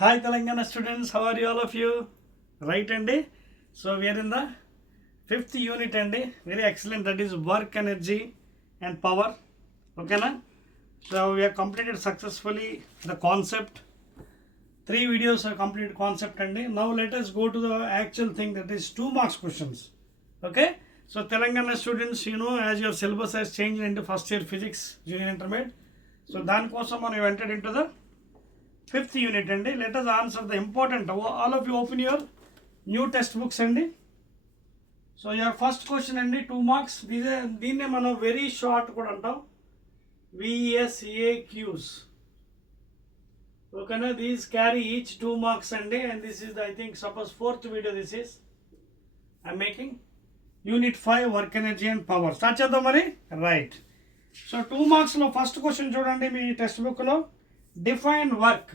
Hi Telangana students, how are you all of you? Right Andy? So we are in the 5th unit Andy. Very excellent, that is work, energy and power. Okay na? So we have completed successfully the concept. 3 videos are completed concept Andy. Now let us go to the actual thing, that is 2 marks questions. Okay? So Telangana students, as your syllabus has changed into first year physics junior intermediate. So దాని కోసం మనం entered into the 5th unit అండి. Let us answer the important. All of you open your new textbooks అండి. So your first question అండి 2 marks. దీన్నే మనం very short కూడా అంటాం, VSAQs. ఓకేనా? దీస్ క్యారీ ఈచ్ 2 marks అండి. And this is the, I think suppose 4th video this is. I'm making unit-5 work, energy and power. Start చేద్దాం మరి. రైట్. సో 2 marksలో ఫస్ట్ క్వశ్చన్ చూడండి మీ టెక్స్ట్ బుక్లో. Define work.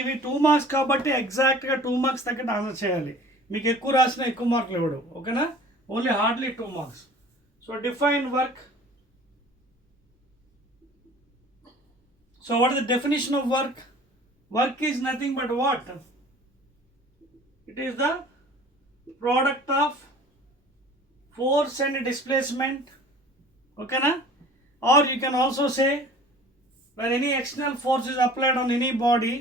ఇవి 2 marks కాబట్టి ఎగ్జాక్ట్గా 2 marks తగ్గట్టు ఆన్సర్ చేయాలి. మీకు ఎక్కువ రాసినా ఎక్కువ మార్కులు ఇవ్వడు. ఓకేనా? Only hardly 2 marks. So define work. So what is the definition of work? Work is nothing but what? It is the product of force and displacement. Okay na? Or you can also say, when any external force is applied on any body,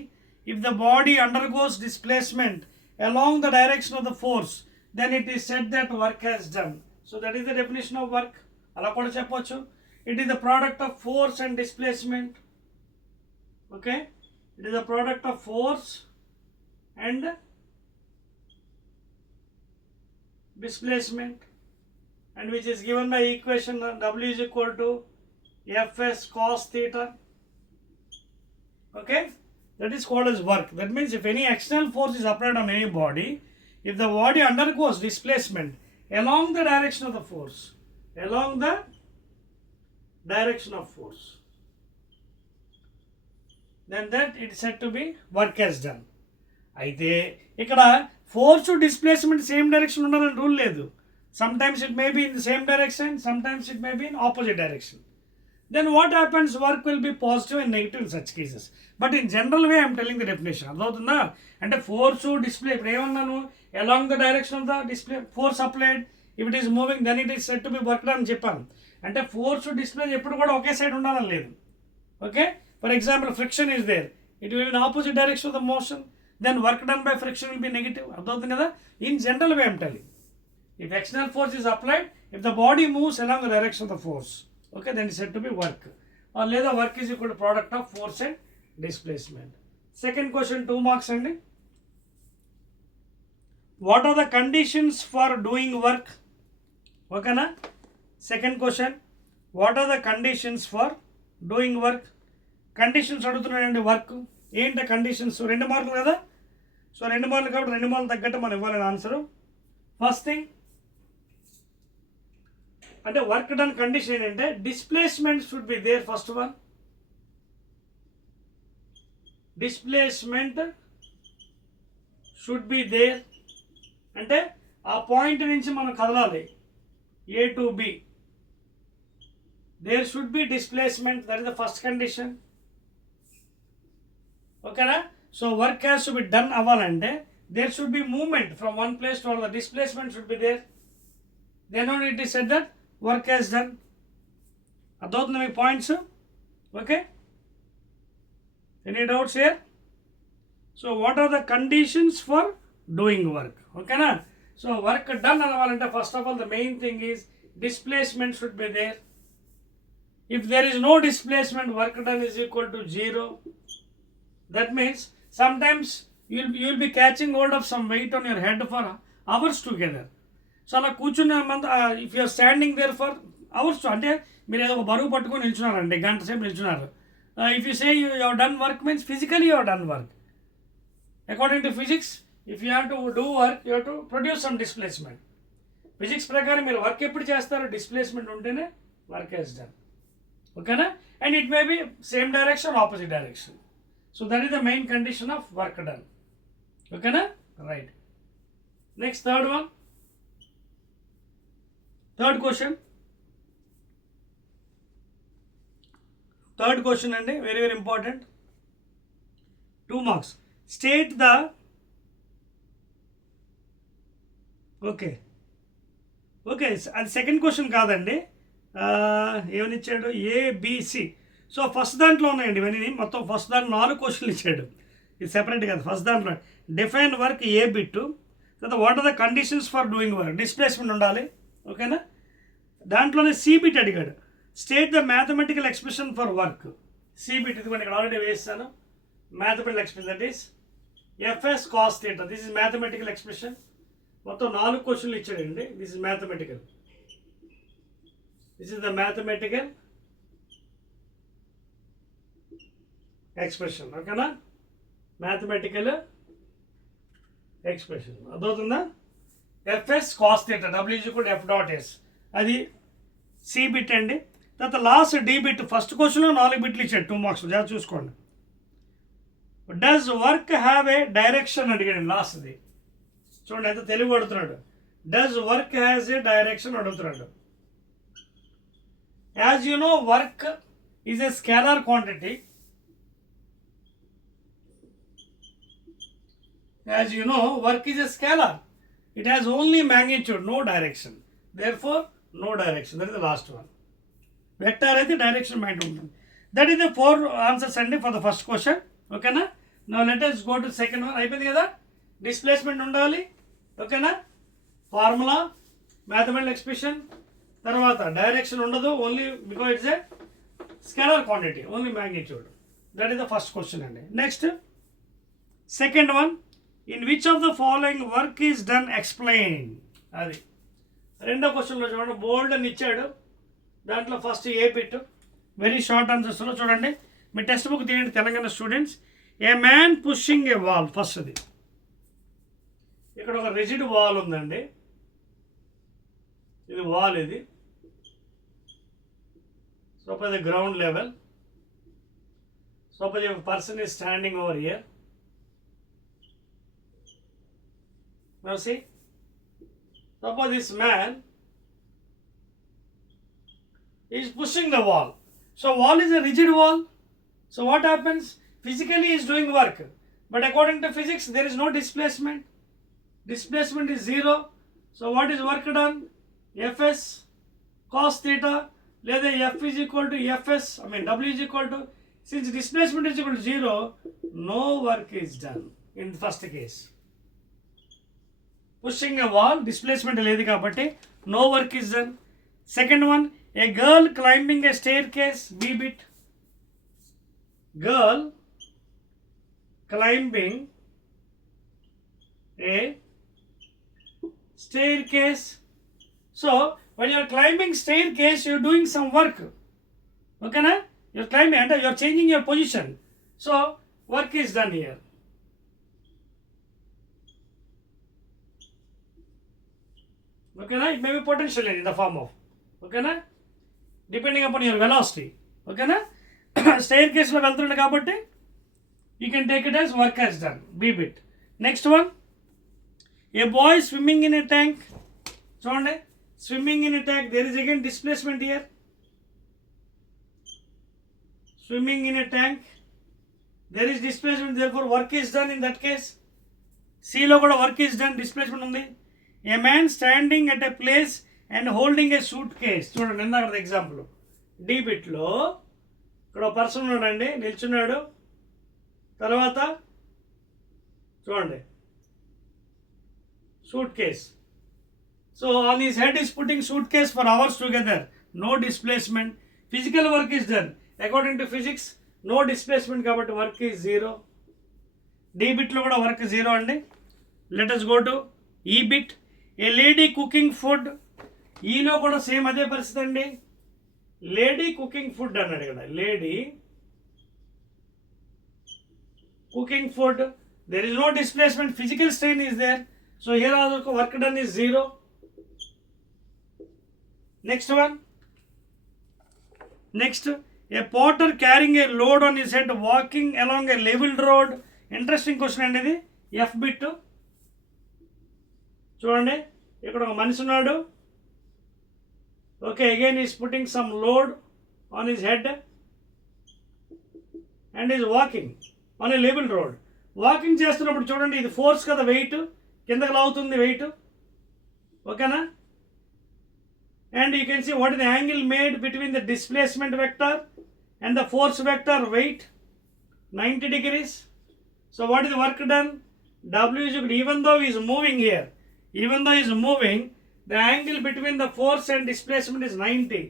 if the body undergoes displacement along the direction of the force, then it is said that work has done. So that is the definition of work. Ala kuda cheppochu. It is the product of force and displacement. Okay? It is the product of force and displacement, and which is given by equation W is equal to Fs cos theta. Okay, that is called as work. That means if any external force is applied on any body, if the body undergoes displacement along the direction of the force, then that it is said to be work has done. అయితే ఇక్కడ force displacement same direction ఉండాలని రూల్ లేదు. Sometimes it may be in the same direction, sometimes it may be in opposite direction. Then what happens? Work will be positive and negative in such cases. But in general way I am telling the definition. అర్థమవుతుందా? అంటే force display ఇప్పుడు ఏమన్నాను, along the direction of the display force applied, if it is moving then it is said to be worked అని చెప్పాను. అంటే force display ఎప్పుడు కూడా ఒకే సైడ్ ఉండాలని లేదు. Okay? For example friction is there, it will be in opposite direction of the motion, then work done by friction will be negative. అర్థమవుతుంది కదా? In general way I am telling. If external force is applied, if the body moves along the direction of the force, okay, then it is said to be work. Or later work is equal to product of force and displacement. Second question 2 marks అండి. What are the conditions for doing work? Okay na? Second question, what are the conditions for doing work? Conditions అడుగుతున్నాడండి work. ఏంటి conditions? 2 మార్కులు కదా. సో 2 మార్కులు కాబట్టి 2 మార్కులు తగ్గట్టు మనం ఇవ్వాలని ఆన్సరు. ఫస్ట్ థింగ్ అంటే వర్క్ డన్ కండిషన్ ఏంటంటే displacement should be there. First one, displacement should be there. అంటే ఆ పాయింట్ నుంచి మనం కదలాలి A to B. There should be displacement. That is the first condition. ఓకేనా? So work has to be done అవ్వాలంటే there should be movement from one place to another. Displacement should be there. Then only it is said that work has done. అర్థమవుతుంది మీ points? Okay, any doubts here? So what are the conditions for doing work? ఓకేనా? So work done అవ్వాలంటే first of all the main thing is displacement should be there. If there is no displacement, work done is equal to 0. That means sometimes you'll be catching hold of some weight on your head for hours together. So అలా కూర్చున్న if you're standing there for hours, అంటే మీరు ఏదో ఒక బరువు పట్టుకొని నిల్చున్నారండి, గంట సేపు నిల్చున్నారు. If you say you have done work means physically you have done work. According to physics, if you have to do work you have to produce some displacement. Physics ప్రకారం మీరు వర్క్ ఎప్పుడు చేస్తారో డిస్ప్లేస్మెంట్ ఉంటేనే వర్క్ హెస్ డన్. ఓకేనా? And it may be same direction, opposite direction. So that is the main condition of work done. Okay na? Right. Next, third one. Third question. Third question అండి, very very important, 2 marks. State the okay okay అది second question కాదండి. ఏమని ఇచ్చాడు, ABC. So first దాంట్లో ఉన్నాయండి ఇవన్నీ, మొత్తం ఫస్ట్ దాంట్లో 4 క్వశ్చన్లు ఇచ్చాడు. ఇది సెపరేట్ కదా. ఫస్ట్ దాంట్లో డిఫైన్ వర్క్ ఏ బిట్, తర్వాత what are the conditions for doing work, displacement ఉండాలి. ఓకేనా. దాంట్లోనే సి బిట్ అడిగాడు, state the mathematical expression for work. C bit ఇది ఇక్కడ ఆల్రెడీ వేస్తాను. Mathematical expression that is FS cos theta. This is mathematical expression. మొత్తం 4 క్వశ్చన్లు ఇచ్చాడండి. This is mathematical. This is the mathematical expression. ఓకేనా. మ్యాథమెటికల్ ఎక్స్ప్రెషన్ అర్థవుతుందా. FS cos theta, W is equal to F dot yes, అది C bit అండి. తర్వాత last D bit. First క్వశ్చన్లో 4 బిట్లు ఇచ్చాడు, 2 marks. జాగ్రత్త చూసుకోండి. Does work have a direction అడిగాడు లాస్ట్ది. చూడండి ఎంత తెలుగు అడుగుతున్నాడు. Does work has a direction అడుగుతున్నాడు. As you know work is a scalar quantity. As you know work is a scalar. It has only magnitude, no direction. Therefore, no direction. That is the last one. Vector అయితే direction mind ఉంటుంది. That is the 4 answers అండి for the first question. ఓకేనా. Now let us go to second one. అయిపోయింది కదా. Displacement ఉండాలి. ఓకేనా. Formula, mathematical expression, తర్వాత direction ఉండదు, only because it's a scalar quantity, only magnitude. That is the first question అండి. Next second one, in which of the following work is done explain. అది రెండో క్వశ్చన్లో చూడండి, బోల్డ్ అని ఇచ్చాడు. దాంట్లో first a bit, very short ఆన్సర్స్లో చూడండి. మీ టెక్స్ట్ బుక్ తీయండి Telangana students. A man pushing a wall. ఫస్ట్ది ఇక్కడ ఒక రిజిడ్ వాల్ ఉందండి. ఇది వాల్, ఇది suppose the ground level. Suppose a person is standing over here. Now see, suppose this man is pushing the wall. So wall is a rigid wall. So what happens? Physically he is doing work, but according to physics there is no displacement. Displacement is 0. So what is work done? Fs cos theta. Lether F is equal to Fs. W is equal to, since displacement is equal to 0, no work is done in the first case. Pushing a wall, displacement లేదు కాబట్టి no work is done. Second one, a girl climbing a staircase, B bit. Girl climbing a staircase. So when you are climbing staircase, you are doing some work. Okay na? You are climbing and you are changing your position. So work is done here. Okay na? It may be potential in the form of, okay na, depending upon your velocity. Okay na? Staircase lo veltunna kabatti you can take it as work has done, B bit. Next one, a boy swimming in a tank. Chudandi, swimming in a tank, there is again displacement here. Swimming in a tank, there is displacement, therefore work is done in that case. C lo kuda work is done, displacement undi. A man standing at a place and holding a suitcase. చూడండి ఇందాక example D బిట్లో ఇక్కడ ఒక పర్సన్ ఉన్నాడండి, నిల్చున్నాడు. తర్వాత చూడండి suitcase. So on his head is putting suitcase for hours together. No displacement. Physical work is done. According to physics no displacement కాబట్టి వర్క్ ఈజ్ 0. డి బిట్లో కూడా వర్క్ 0 అండి. Let us go to E bit. A lady cooking food. ఈలో కూడా సేమ్ అదే పరిస్థితి అండి. Lady cooking food అన్నాడు ఇక్కడ. Lady cooking food, there is no displacement, physical strain is there. So here also work done is 0. Next one. Next, a potter carrying a load on his head walking along a leveled road. Interesting question అండి ఇది. F bit. చూడండి ఇక్కడ ఒక మనిషి ఉన్నాడు. Okay, again is putting some load on his head. and is walking on a level road. Walking చేస్తున్నప్పుడు చూడండి, ఇది ఫోర్స్ కదా, వెయిట్ కిందకి లాగుతుంది వెయిట్, ఓకేనా. And you can see what is the angle made between the displacement vector and the force vector weight, 90 degrees. So what is the work done? W is equal to, even though he is moving here, even though he is moving, the angle between the force and displacement is 90.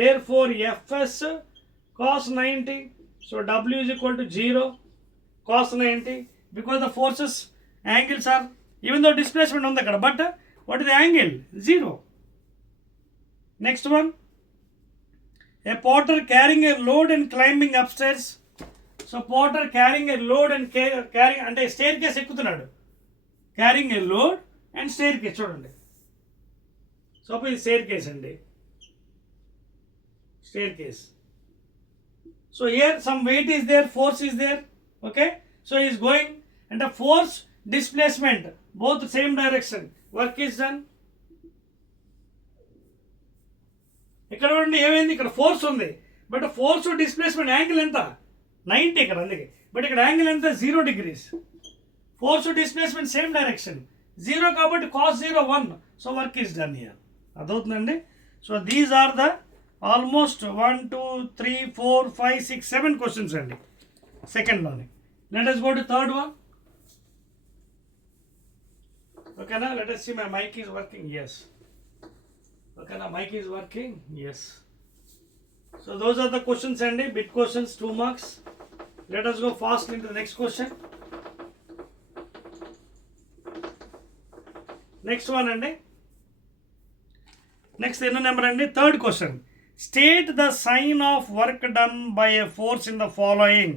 Therefore Fs cos 90. So W is equal to 0 cos 90, because the forces angles are, even though displacement on the kada, but what is the angle? 0. Next one, a porter carrying a load and climbing upstairs. So porter carrying a load and carrying అంటే staircase ఎక్కుతున్నాడు, carrying a load and staircase చూడండి. So ఇది staircase అండి, staircase. So here some weight is there, force is there, okay. So is going అంటే force displacement both same direction, work is done. ఇక్కడ ఉండి ఏమైంది, ఇక్కడ ఫోర్స్ ఉంది, but force displacement angle ఎంత 90 ఇక్కడ, అందుకే. బట్ ఇక్కడ యాంగిల్ ఎంత 0 degrees. Force displacement same direction 0 కాబట్టి cos 0 1. So work is done here. అదవుతుందండి. So these are the almost 1 2 3 4 5 6 7 questions అండి సెకండ్లోనే. Let us go to third one. ఓకేనా, let us see my mic is working. Yes. Okay, now mic is working. Yes. So those are the questions and bit questions, 2 marks. Let us go fast into the next question. Next one and next number and third question. State the sign of work done by a force in the following.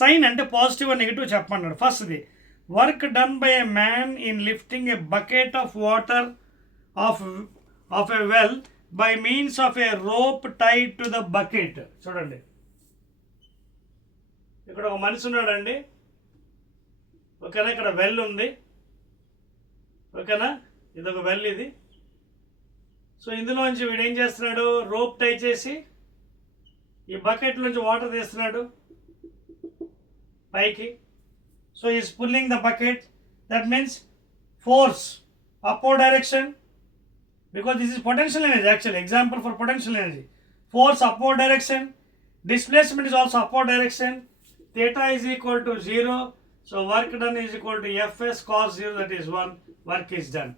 Sign and positive and negative chapman. First, the work done by a man in lifting a bucket of water of a well by means of a rope tied to the bucket. చూడండి, ఇక్కడ ఒక మనిషి ఉన్నాడండి, ఓకేనా. ఇక్కడ వెల్ ఉంది, ఓకేనా. ఇది ఒక వెల్ ఇది. సో ఇందులోంచి వీడు ఏం చేస్తున్నాడు, రోప్ టై చేసి ఈ బకెట్ నుంచి వాటర్ తీస్తున్నాడు పైకి. So is pulling the bucket, that means force upward direction, because this is potential energy, actually example for potential energy. Force upward direction, displacement is also upward direction, theta is equal to 0. So work done is equal to Fs cos 0, that is 1. Work is done.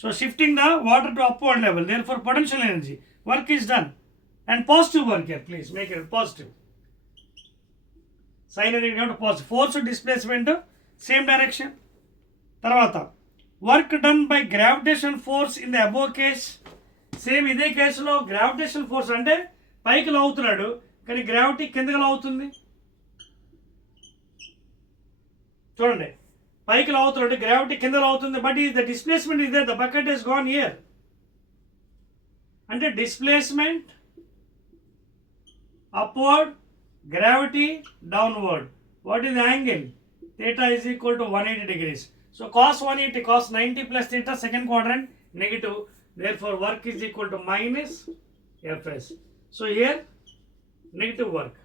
So shifting the water to upward level, therefore potential energy, work is done. And positive work here, please make it positive. Sign and negative positive. Force to displacement same direction. Tarvata work done by gravitational force in the above case. Same ఇదే కేసులో gravitation force అంటే పైకి లాగుతున్నాడు, కానీ గ్రావిటీ కిందకి లాగుతుంది. చూడండి, పైకి లాగుతున్నాడు, గ్రావిటీ కింద లాగుతుంది, but the displacement is there, the bucket is gone here. అంటే displacement upward, gravity downward. What is the angle? theta is equal to 180 degrees. So cos 180, cos 90 plus theta, second quadrant, negative. Therefore work is equal to minus Fs. So here negative work.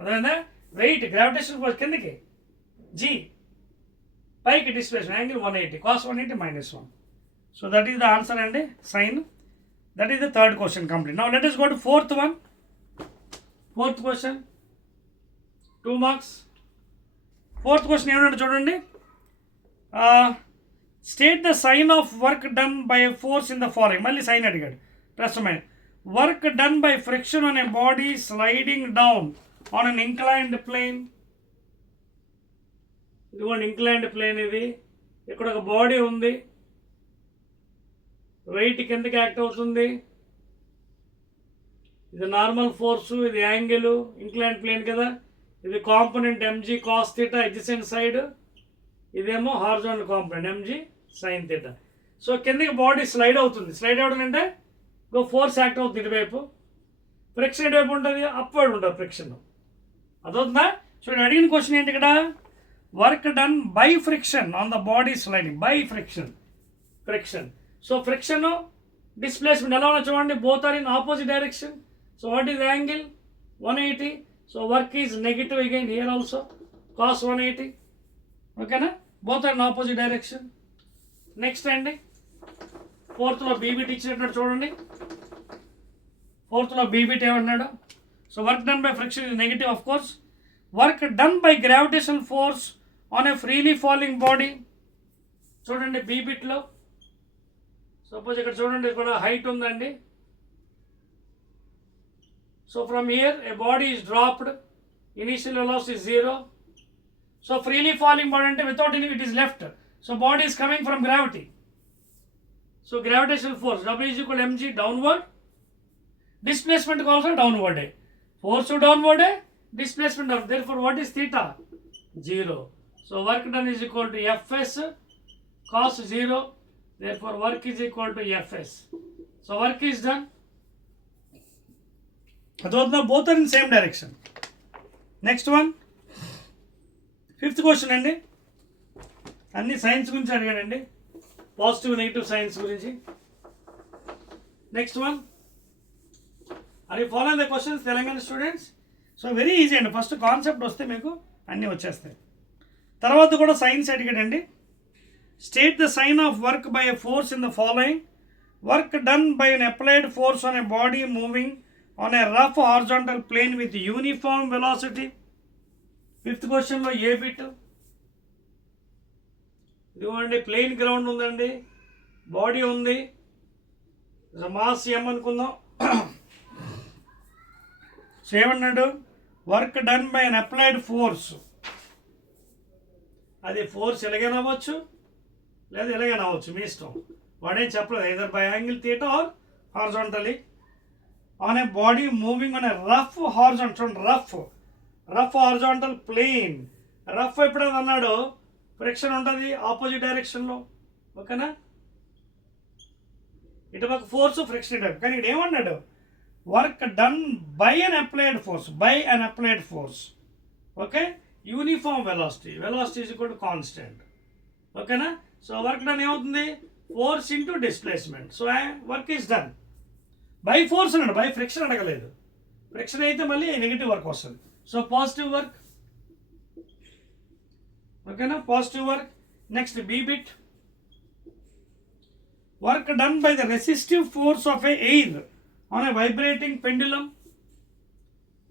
అదేనా wait gravitation force కిందకి g, పైకి displacement angle 180, cos 180 minus 1. So that is the answer and sign. That is the third question complete. Now let us go to fourth one. Fourth question, 2 marks. Fourth question ఏమన్నా చూడండి. State the sign of work done by a force in the following. మళ్ళీ sign అడిగాడు. Plus minus. Work done by friction on a body sliding down on an inclined plane. ఇదిగోండి inclined plane ఇది. ఇక్కడ ఒక బాడీ ఉంది, వెయిట్ కిందకి యాక్ట్ అవుతుంది. ఇది నార్మల్ ఫోర్సు, ఇది యాంగిల్, ఇంక్లైన్డ్ ప్లేన్ కదా. ఇది component mg cos theta adjacent side, ఇదేమో horizontal component mg sin theta. So కిందకి బాడీ స్లైడ్ అవుతుంది. స్లైడ్ అవ్వడం అంటే ఫోర్స్ యాక్ట్ అవుతుంది ఇటువైపు, ఫ్రిక్షన్ ఎటువైపు ఉంటుంది, అప్వర్డ్ ఉంటుంది ఫ్రిక్షన్. అదవుతుందా? చూడండి, అడిగిన క్వశ్చన్ ఏంటి ఇక్కడ, work done by friction on the body sliding, by friction. So friction displacement ఎలా ఉన్నా చూడండి, both are in opposite direction. So what is angle 180. So work is negative again here also, cos 180. Okay na? Both are in opposite direction. Next అండి, ఫోర్త్ లో బీబీటీ ఇచ్చినట్టు చూడండి. ఫోర్త్ లో బీబీటీ ఏమన్నాడు? So work done by friction is negative of course. Work done by gravitational force on a freely falling body. చూడండి బీబీట్లో సపోజ్ ఇక్కడ చూడండి, ఇక్కడ హైట్ ఉందండి. So from here A body is dropped, initial velocity is 0. So freely falling body ante without any, it is left. So body is coming from gravity. So gravitational force W is equal to mg downward. Displacement also downward. Force downward, displacement downward. Therefore what is theta? 0. So work done is equal to Fs cos 0. Therefore work is equal to Fs. So work is done. Both are in same direction. Next one, fifth question అండి. అన్ని signs గురించి అడిగాడండి, positive negative signs గురించి. Next one, are you follow the questions Telangana students? So very easy అండి, first concept వస్తే మీకు అన్నీ వచ్చేస్తాయి. తర్వాత కూడా సైన్స్ అడిగాడండి. State the sign of work by a force in the following. Work done by an applied force on a body moving on a rough horizontal plane with uniform velocity. Fifth క్వశ్చన్లో ఏ బిట్? ఇదిగోండి plain ground ఉందండి, body ఉంది, mass M అనుకుందాం. So ఏమన్నాడు? Work done by an applied force. అది force ఎలాగైనా అవ్వచ్చు లేదా ఎలాగైనా అవ్వచ్చు, మీ ఇష్టం. వాడేం చెప్పలేదు, either by angle theta or horizontally on a body moving on a rough horizontal. Rough horizontal plane. Rough ఎప్పుడైనా అన్నాడు ఫ్రిక్షన్ ఉంటుంది ఆపోజిట్ డైరెక్షన్లో. ఓకేనా? ఇటుపక్క ఫోర్స్ ఫ్రిక్షన్ ఇటు. కానీ ఇక్కడ ఏమన్నాడు? Work done by an applied force. Okay, uniform velocity. Velocity is equal to constant. ఓకేనా? సో వర్క్ డన్ ఏమవుతుంది? Force into displacement. So work is done by force అన్నాడు, బై ఫ్రిక్షన్ అడగలేదు. ఫ్రిక్షన్ అయితే మళ్ళీ నెగిటివ్ వర్క్ వస్తుంది. So positive work. ఓకేనా? Positive work. Next B bit. Work done by the resistive force of a air on a vibrating pendulum.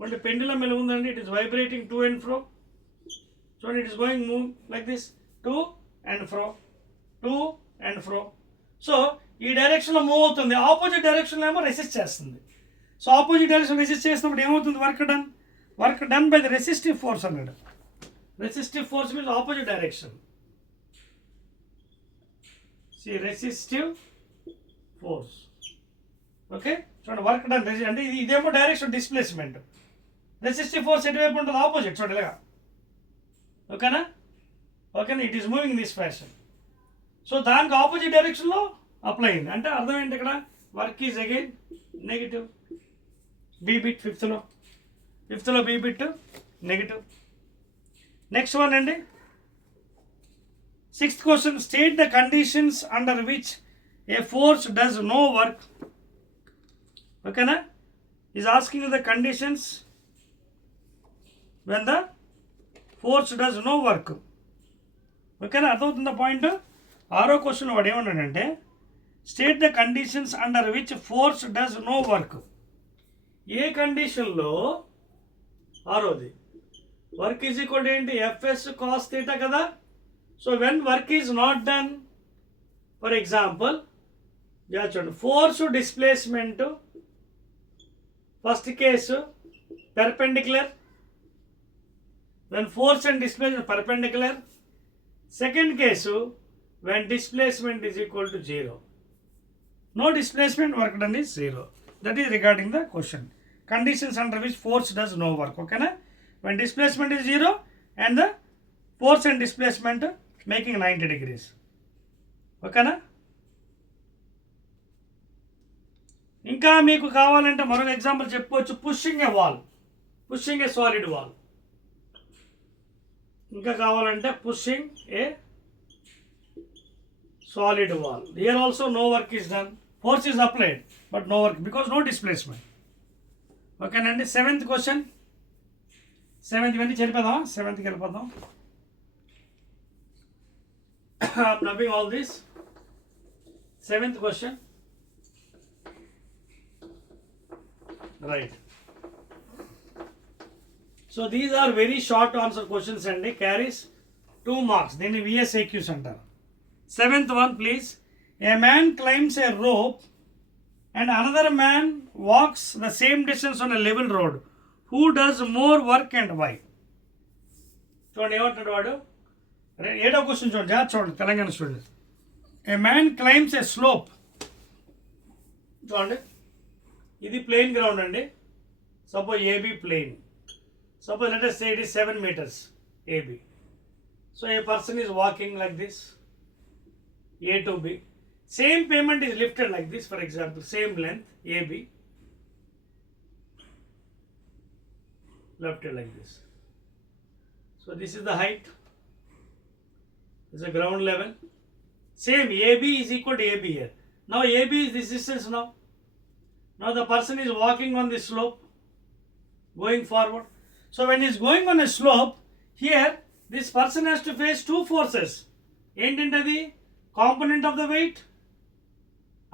అంటే pendulum ఎలా ఉందండి? It is vibrating to and fro. చూడండి, it is going move like this, to and fro, to and fro. So ఈ డైరెక్షన్లో మూవ్ అవుతుంది, ఆపోజిట్ డైరెక్షన్లో ఏమో రెసిస్ట్ చేస్తుంది. సో ఆపోజిట్ డైరెక్షన్ రెసిస్ట్ చేసినప్పుడు ఏమవుతుంది? Work done by the resistive force అన్నాడు. Resistive force means opposite direction. Resistive force. Okay, చూడండి వర్క్ డన్ అంటే ఇదేమో డైరెక్షన్ డిస్ప్లేస్మెంట్. రెసిస్టివ్ ఫోర్స్ ఎటువైపు ఉంటుంది? ఆపోజిట్. చూడండి ఇలాగా. ఓకేనా? ఓకేనా? It is moving in this fashion. So దానికి ఆపోజిట్ డైరెక్షన్లో అప్లై అయింది. అంటే అర్థం ఏంటి ఇక్కడ? Work is again negative. B bit ఫిఫ్త్లో B bit negative. Next one అండి, sixth question. State the conditions under which a force does no work. ఓకేనా? Is asking the conditions when the force does no work. ఓకేనా? అర్థమవుతుందా point? ఆరో క్వశ్చన్ వాడు ఏమన్నాడంటే state the conditions under which force does no work. ఏ కండిషన్లో? ఆరోది వర్క్ ఈజ్ ఈక్వల్ టు ఏంటి? ఎఫ్ఎస్ కాస్ థీటా కదా. So when work is not done, for example చూడండి, force displacement first case perpendicular. When force and displacement perpendicular. Second case when displacement is equal to 0. No displacement, work done is 0. That is regarding the question. Conditions under which force does no work. Okay na? When displacement is 0 and the force and displacement making 90 degrees. Okay na? ఇంకా మీకు కావాలంటే మరొక ఎగ్జాంపుల్ చెప్పుకోవచ్చు. Pushing a wall, pushing a solid wall. ఇంకా కావాలంటే పుషింగ్ ఏ solid wall. Here also no work is done. Force is applied but no work because no displacement. Okay, and seventh question. 7th ఇవన్నీ చెరిపోదాం, 7thకి వెళ్ళిపోదాం. I'm nubbing all this. 7th question. Right. So these are very short answer questions and they carries 2 marks. Then VSAQs అంటారు. 7th one please. A man climbs a rope and another man walks the same distance on a level road. Who does more work and why? చూడండి ఏమంటున్నాడు వాడు. 7వ క్వశ్చన్ చూడండి, జాగ్రత్త చూడండి Telangana student. A man climbs a slope. చూడండి ఇది plane ground అండి. Suppose AB plane. Suppose let us say it is 7 meters AB. So a person is walking like this, A to B. Same payment is lifted like this, for example, same length AB, lifted like this. So this is the height. This is the ground level. Same AB is equal to AB here. Now AB is this distance now. Now the person is walking on this slope, going forward. So when he is going on a slope, here this person has to face 2 forces. ఏంటంటే component of the weight,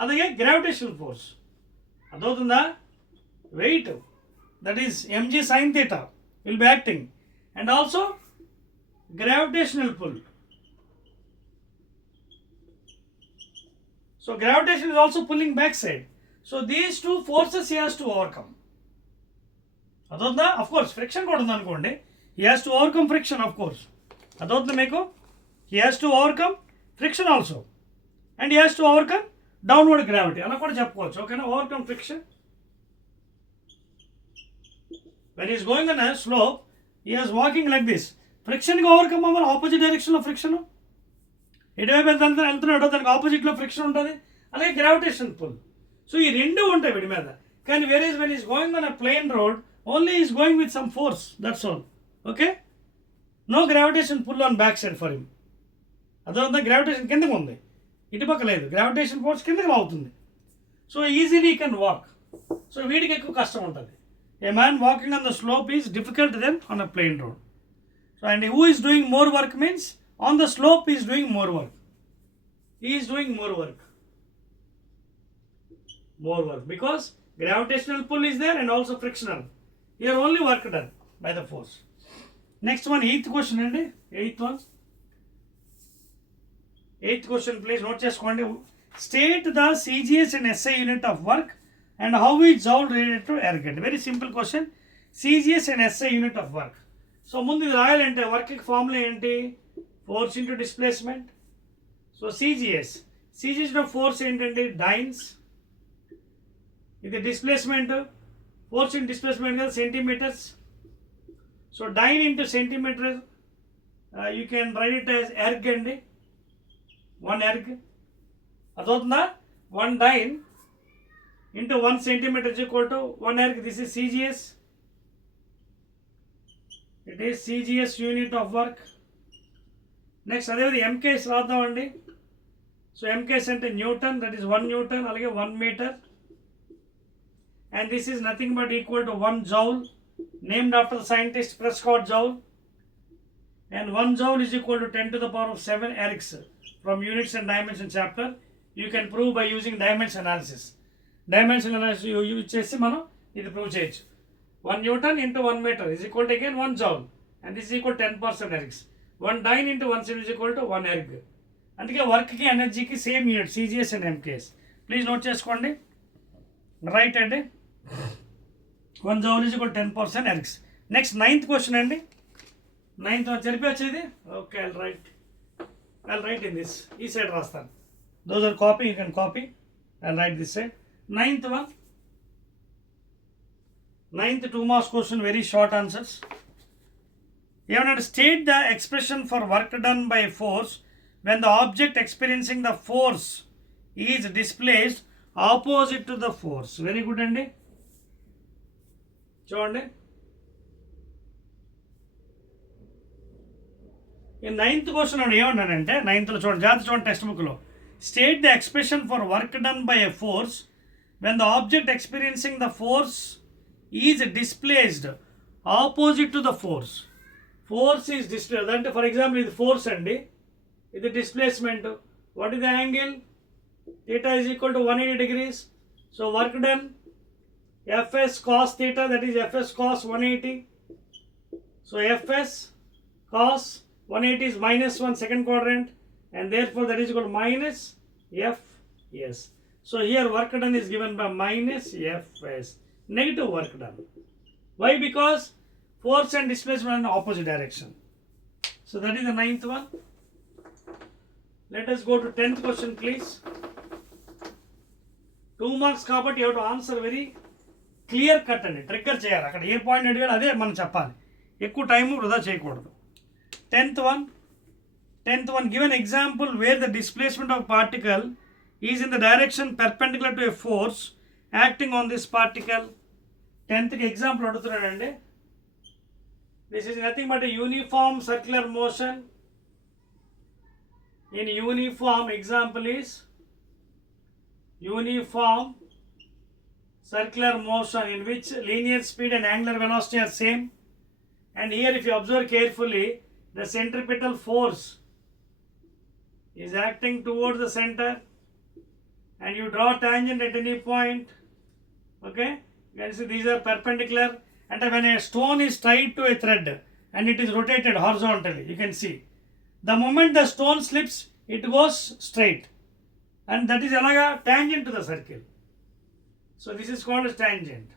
అలాగే gravitational force. అర్థమవుతుందా? Weight that is mg sin theta will be acting and also gravitational pull. So gravitation is also pulling back side. So these 2 forces he has to overcome. అదవుతుందా? Of course friction కూడా ఉందనుకోండి, he has to overcome friction of course. అదవుతుంది మీకు? He has to overcome friction also and he has to overcome downward gravity అలా కూడా చెప్పుకోవచ్చు. ఓకేనా? Overcome friction. When is going on slope he has walking like this. ఫ్రిక్షన్కి overcome అవ్వాలి opposite డైరెక్షన్లో friction. ఎటువైపు వెళ్తున్నాడో దానికి ఆపోజిట్లో ఫ్రిక్షన్ ఉంటుంది, అలాగే గ్రావిటేషన్ పుల్. సో ఈ 2 ఉంటాయి వీడి మీద. కానీ whereas when is going on a plane road only is going with some force, that's all. Okay, no gravitation pull on back side for him. అదొందా గ్రావిటేషన్ కిందకు ఉంది, ఇటుపక్క లేదు. గ్రావిటేషన్ ఫోర్స్ కిందకి లాగుతుంది. So easily he can walk. So వీడికి ఎక్కువ కష్టం ఉంటుంది. A man walking on the slope is difficult then on a plane road. So and who is doing more work means on the slope is doing more work. He is doing more work because gravitational pull is there and also frictional. Here only work done by the force. Next one, 8th question and 8th one. 8th question please note చేసుకోండి. State the CGS and SI unit of work and how is joule related to erg. Very simple question. CGS and SI unit of work. So ముందు ఇది రాయాలంటే work formula ఏంటి? Force into displacement. So CGS force ఏంటంటే dynes, ఇది displacement. Force in displacement కదా centimetres. So dyne into centimetre you can write it as erg అండి. 1 erg అదవుతుందా? 1 dyne into 1 centimetre equal to 1 erg. This is CGS. It is CGS unit of work. Next అదేవిధంగా MKS రాద్దామండి. So MKS అంటే newton, that is 1 న్యూటన్, అలాగే 1 metre. And this is nothing but equal to 1 joule, named after the scientist Prescott Joule. And 1 joule is equal to 10 to the power of 7 ergs. From units and dimension chapter, you can prove by using dimension analysis. Dimension analysis use chesi mano idi prove cheyochu. 1 newton into 1 meter is equal to again 1 joule, and this is equal to 10% ergs. 1 dyne into 1 cell is equal to 1 erg. అందుకే వర్క్కి ఎనర్జీకి same unit CGS and MKS. Please note చేసుకోండి. Right అండి. 1 joule is equal to 10% ergs. Next 9th question అండి. 9th జరిపి వచ్చేది. Okay, I'll write in this. ఈ side రాస్తాను. Those are copy, you can copy. I'll write this side. 9th one. 9th 2 marks question, very short answers. You have to state the expression for work done by a force when the object experiencing the force is displaced opposite to the force. Very good అండి. చూడండి, ఈ 9th question ఏమన్నానంటే 9thలో చూడండి, జాగ్రత్త చూడండి టెక్స్ట్ బుక్లో. State the expression for work done by a force when the object experiencing the force is displaced opposite to the force. Force is displacement. For example, ఇది force అండి, ఇది displacement. What is the angle? Theta is equal to 180 degrees. So work done, Fs cos theta, that is Fs cos 180. So Fs cos 180 is minus 1 second quadrant, and therefore that is equal to minus Fs. So here work done is given by minus Fs, negative work done. Why? Because force and displacement are in opposite direction. So that is the 9th one. Let us go to 10th question, please. 2 marks కాబట్టి you have to answer very clear cut అండి, ట్రిగ్గర్ చేయాలి. అక్కడ ఏ పాయింట్ అడిగాడు అదే మనం చెప్పాలి, ఎక్కువ టైం వృధా చేయకూడదు. 10th one, give an example where the displacement of particle is in the direction perpendicular to a force acting on this particle. 10th కి ఎగ్జాంపుల్ అడుగుతున్నాడండి. This is nothing but a uniform circular motion. In uniform, example is uniform circular motion in which linear speed and angular velocity are same. And here if you observe carefully, the centripetal force is acting towards the center, and you draw tangent at any point. Okay, you can see these are perpendicular, and when a stone is tied to a thread and it is rotated horizontally, you can see the moment the stone slips it goes straight, and that is alaga tangent to the circle. So this is called as tangent.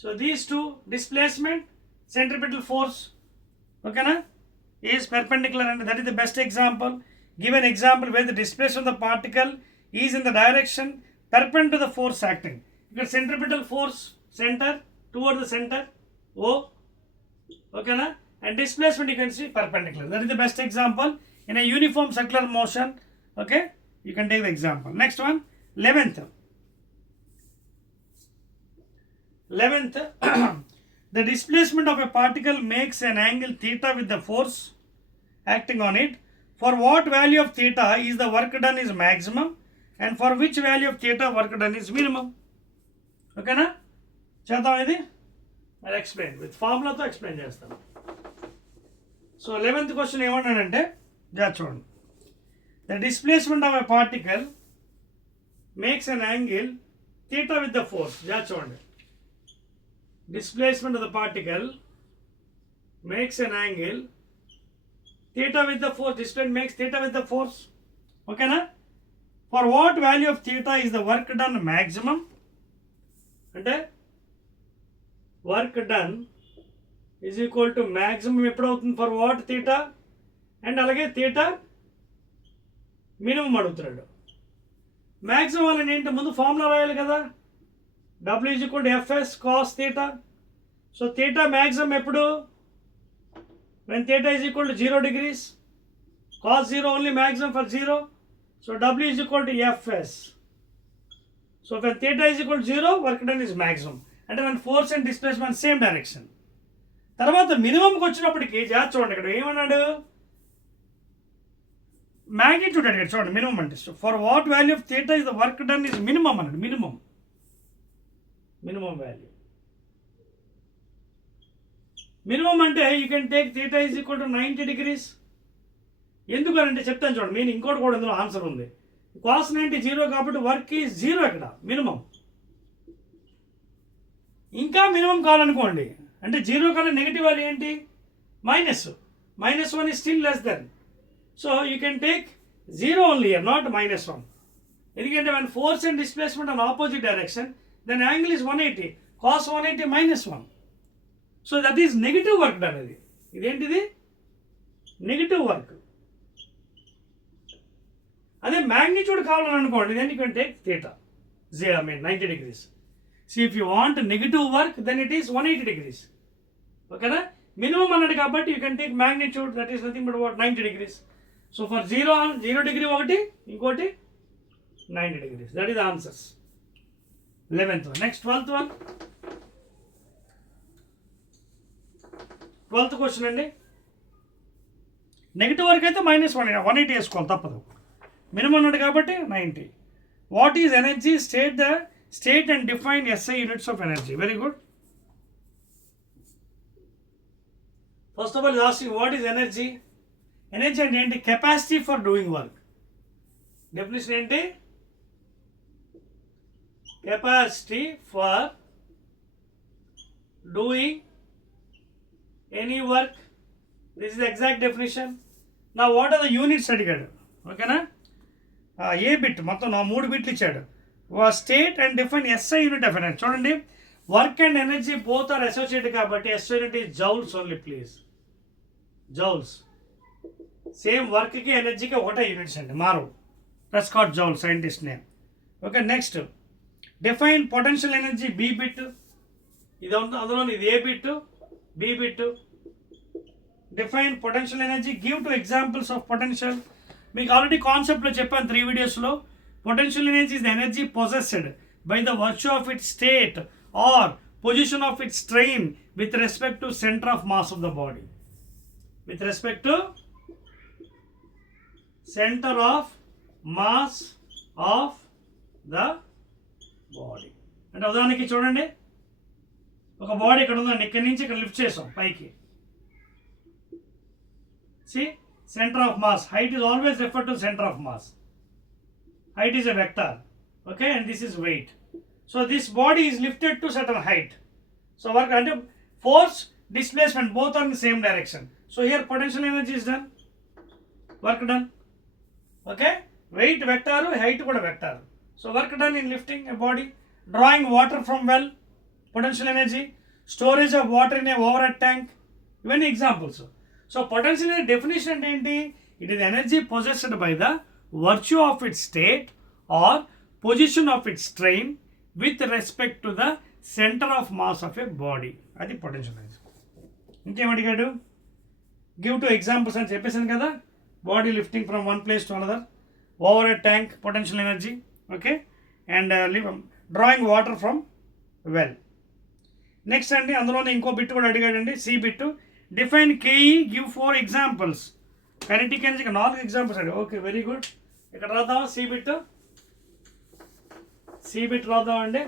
So these two, displacement, centripetal force, okay na, is perpendicular, and that is the best example. Give an example where the displacement of the particle is in the direction perpendicular to the force acting. Because centripetal force center towards the center O, okay na, and displacement you can see perpendicular. That is the best example in a uniform circular motion. Okay, you can take the example. Next one, 11th. The displacement of a particle makes an angle theta with the force acting on it. For what value of theta is the work done is maximum, and for which value of theta work done is minimum? Okay na? చేద్దాం ఇది, I'll explain with formula తో explain చేస్తాను. So 11th question ఏమన్నానంటే చూడండి, the displacement of a particle makes an angle theta with the force. చూడండి, displacement of the particle makes an angle theta with the force. Displacement makes theta with the force. Okay na? For what value of theta is the work done maximum? అంటే work done is equal to maximum ఎప్పుడు అవుతుంది, for what theta, and అలాగే theta minimum అడుగుతున్నాడు. maximum అని ఏంటి, ముందు ఫార్ములా రాయాలి కదా, W is equal to Fs cos theta. So theta maximum ఎప్పుడు, when theta is equal to 0 degrees, cos 0 only maximum for 0. So W is equal to Fs. So when theta is equal to 0, work done is maximum. And when force and displacement same direction. తర్వాత మినిమంకి వచ్చినప్పటికి చూడండి, ఇక్కడ ఏమన్నాడు, మ్యాగ్నిట్యూడ్ అడిగాడు. చూడండి minimum అంటే for what value of theta is the work done is minimum అన్నాడు. Minimum value. మినిమం అంటే you can take theta is equal to 90 degrees. ఎందుకనంటే చెప్తాను చూడండి, నేను ఇంకోటి కూడా ఇందులో ఆన్సర్ ఉంది. కాస్ 90 0 కాబట్టి వర్క్ ఈజ్ 0 ఇక్కడ మినిమం. ఇంకా మినిమం కావాలనుకోండి అంటే 0 కన్నా నెగిటివ్ వాల్యూ ఏంటి, -1 is still less than. So you can take 0 only here, not -1. ఎందుకంటే when force and displacement on opposite direction, then angle is 180. Cos 180 -1. So that is negative work done. ఇదేంటిది negative work. అదే మ్యాగ్నిట్యూడ్ కావాలని అనుకోండి, then you can take theta, 90 degrees. See, if you want negative work, then it is 180 degrees. Okay na? Minimum అన్నాడు కాబట్టి you can take magnitude, that is nothing but about 90 degrees. So for 0 degree ఒకటి, ఇంకోటి 90 degrees. That is the answers. 11th one. Next 12th one. 12th question అండి. Negative work అయితే -180 వేసుకోవాలి, తప్పదు. మినిమం అన్నాడు కాబట్టి 90. What is energy? State and define SI units of energy. Very good. First of all, is asking what is energy. Energy అంటే ఏంటి? Capacity for doing work. Definition ఏంటి? Capacity for doing any work. This is the exact definition. నా what are the units అడిగాడు. ఓకేనా? A bit మొత్తం నా 3 బిట్లు ఇచ్చాడు. State and define SI unit of energy. చూడండి, work and energy both are associated కాబట్టి SI unit is joules only please. Joules. Same వర్క్కి ఎనర్జీకి ఒకటే యూనిట్స్ అండి, మారవు. That's called joule, scientist name. Okay, next define potential energy B bit. ఇది అందులో ఇది A bit, B bit. Define potential energy, give 2 examples of potential. మీకు already కాన్సెప్ట్లో చెప్పాను 3 వీడియోస్లో. Potential energy is the energy possessed by the virtue of its state or position of its strain with respect to centre of mass of the body. With respect to centre of mass of the body. అంటే ఉదాహరణకి చూడండి, ఒక బాడీ ఇక్కడ ఉందండి, ఇక్కడి నుంచి ఇక్కడ లిఫ్ట్ చేసాం పైకి. See, center of mass. Height is always referred to center of mass. Height is a vector. Okay, and this is weight. So this body is lifted to certain height. So work under force, displacement, both are in the same direction. So here potential energy is done. Work done. Okay, weight vector, height kuda vector. So work done in lifting a body. Drawing water from well, potential energy. Storage of water in a overhead tank. Many examples. So potential energy definition అంటే ఏంటి? It is energy possessed by the virtue of its state or position of its strain with respect to the center of mass of a body. అది potential energy. ఇంకేం అడిగాడు? గివ్ 2 ఎగ్జాంపుల్స్ అని చెప్పేసాను కదా. Body lifting from one place to another, over a tank, potential energy. Okay, and drawing water from well. Next అండి, అందులోనే ఇంకో bit కూడా అడిగాడండి, C bit. Define KE, give 4 examples. Kinetic energy 4 examples అండి. Okay, very good. ఇక్కడ రాద్దామా C bit. C bit రాద్దామండి.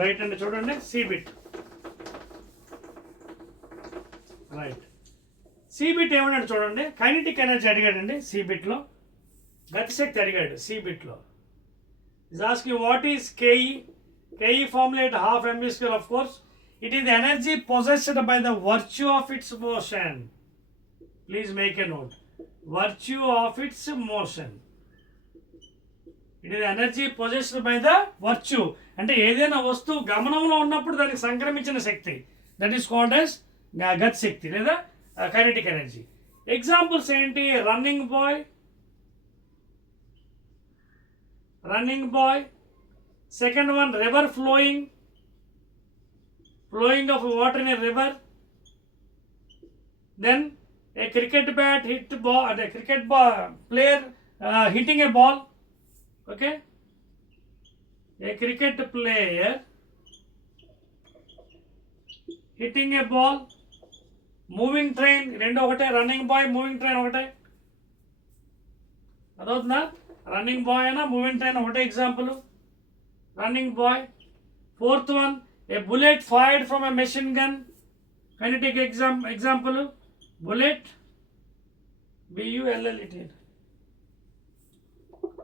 Right అండి, చూడండి C bit. Right, C bit ఏమన్నాడు చూడండి. కైనెటిక్ ఎనర్జీ అడిగాడండి సి బిట్లో. గతిశక్తి అడిగాడు సి బిట్లో. Is asking what is KE. KE formulate half mv², of course. It is the energy possessed by the virtue of its motion. Please make a note. Virtue of its motion. It is the energy possessed by the virtue. అంటే ఏదైనా వస్తువు గమనంలో ఉన్నప్పుడు దానికి సంక్రమించిన శక్తి. That is called as గతి శక్తి లేదా కైనెటిక్ ఎనర్జీ. ఎగ్జాంపుల్స్ ఏంటి? Running boy, running boy. Second one river flowing, flowing of water in a river. Then a cricket bat hit ball, a cricket player hitting a ball. Okay, a cricket player hitting a ball. Moving train, రెండు ఒకటే. Running bye, moving train ఒకటే. అదవుతుందా? Running boy అయినా moving train ఒకటే example. Running boy. Fourth one, a bullet fired from a machine gun. Kinetic example, bullet, B-U-L-L-E-T.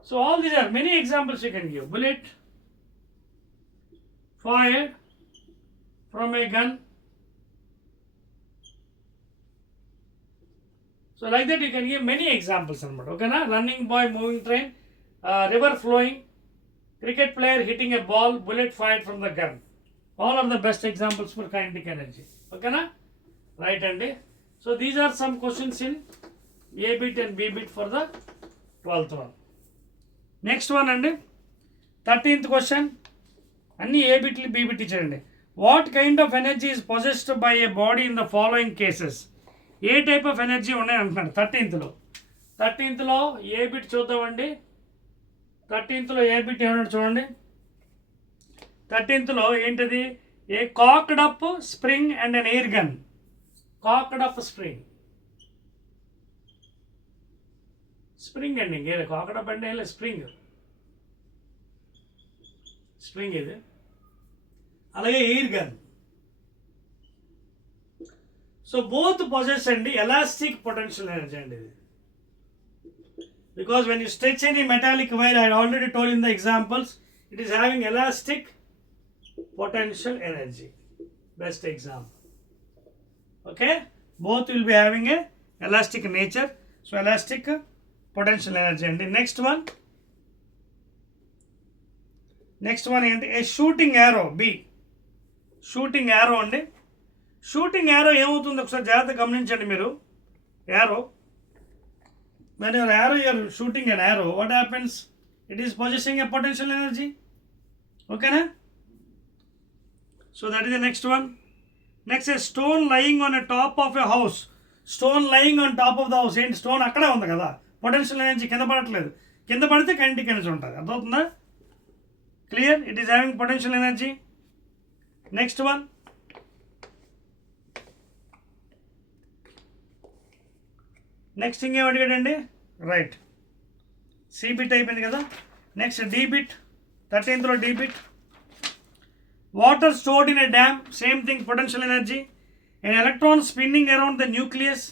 So all these are many examples you can give. Bullet fired from a gun. So like that you can give many examples. Okay na? Running boy, moving train, river flowing, cricket player hitting a ball, bullet fired from the gun. All are the best examples for kinetic energy. Okay na? Right అండి. So these are some questions in A bit and B bit for the 12th one. Next one అండి, 13th question. అన్ని A bit B bit ఇచ్చారండి. What kind of energy is possessed by a body in the following cases? A type of energy ఉన్నాయి అంటున్నాడు 13th లో. 13th లో A bit చూద్దామండి. 13th లో A bit ఏమన్నాడు చూడండి. 13th లో ఏంటిది? A cocked up spring and an air gun. Cocked up spring, spring అండి. ఇంకేది కాక్డ్ అప్ అంటే స్ప్రింగ్, స్ప్రింగ్ ఇది. అలాగే air gun. So both possess and elastic potential energy and because when you stretch any metallic wire, I had already told in the examples, it is having elastic potential energy. Best example. Okay, both will be having a elastic nature. So elastic potential energy and next one ఏంటి a shooting arrow B. Shooting arrow అండి. Shooting arrow ఏమవుతుంది ఒకసారి జాగ్రత్తగా గమనించండి మీరు. Arrow when your arrow you are shooting an arrow, what happens? It is possessing a potential energy. Okay na? So that is the next one. Next is stone lying on a top of a house. Stone lying on top of the house. ఏంటి స్టోన్ అక్కడే ఉంది కదా, potential energy కింద పడట్లేదు. కింద పడితే kinetic energy ఉంటుంది. అర్థమవుతుందా? Clear? It is having potential energy. Next one next ఇంకేం అడిగాడండి? రైట్, సి బిట్ అయిపోయింది కదా. Next D bit, 13th D bit. Water stored in a dam, same thing, potential energy. And electron spinning around the nucleus,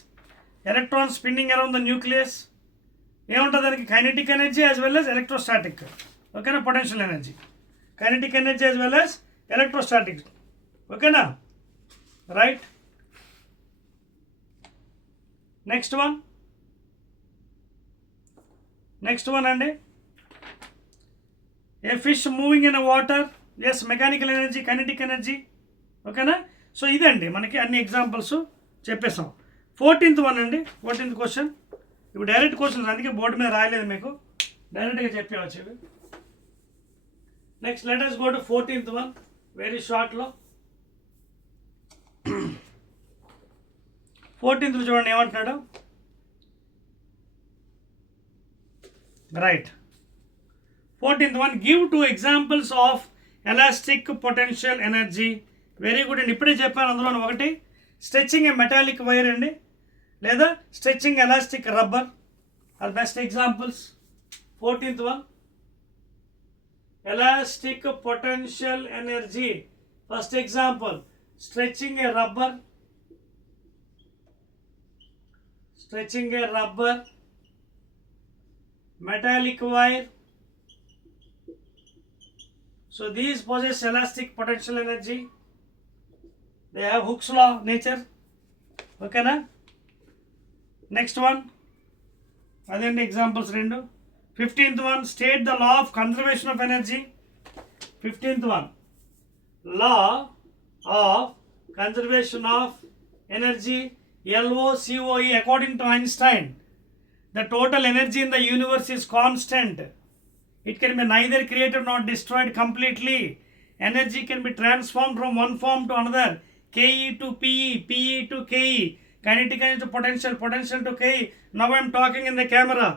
electron spinning around the nucleus ఏముంటుంది దానికి? Kinetic energy as well as electrostatic. ఓకేనా? Potential energy, kinetic energy as well as electrostatic. ఓకేనా? Right. Next one అండి, a fish moving in water, as mechanical energy, kinetic energy. ఓకేనా? So ఇదండి మనకి అన్ని ఎగ్జాంపుల్స్ చెప్పేసాం. 14th వన్ అండి, 14th క్వశ్చన్. ఇప్పుడు డైరెక్ట్ క్వశ్చన్స్, అందుకే బోర్డు మీద రాయలేదు మీకు, డైరెక్ట్గా చెప్పేవచ్చు ఇవి. Next let us go to 14th one, very షార్ట్లో. 14th చూడండి ఏమంటున్నాడు. Right, 14th one, give 2 examples of elastic potential energy. Very good అండి. ఇప్పుడే చెప్పాను అందులో ఒకటి స్ట్రెచ్చింగ్ ఏ మెటాలిక్ వైర్ అండి, లేదా stretching elastic rubber are best examples. 14th one, elastic potential energy. First example, stretching a rubber, metallic wire. So these possess elastic potential energy. They have Hooke's law nature. Okay na? Next one, అదేంటి ఎగ్జాంపుల్స్ రెండు. 15th one, state the law of conservation of energy. 15th one, law of conservation of energy, LOCOE. According to Einstein, the total energy in the universe is constant. It can be neither created nor destroyed completely. Energy can be transformed from one form to another. KE to PE, PE to KE, kinetic energy to potential, potential to KE. Now I am talking in the camera.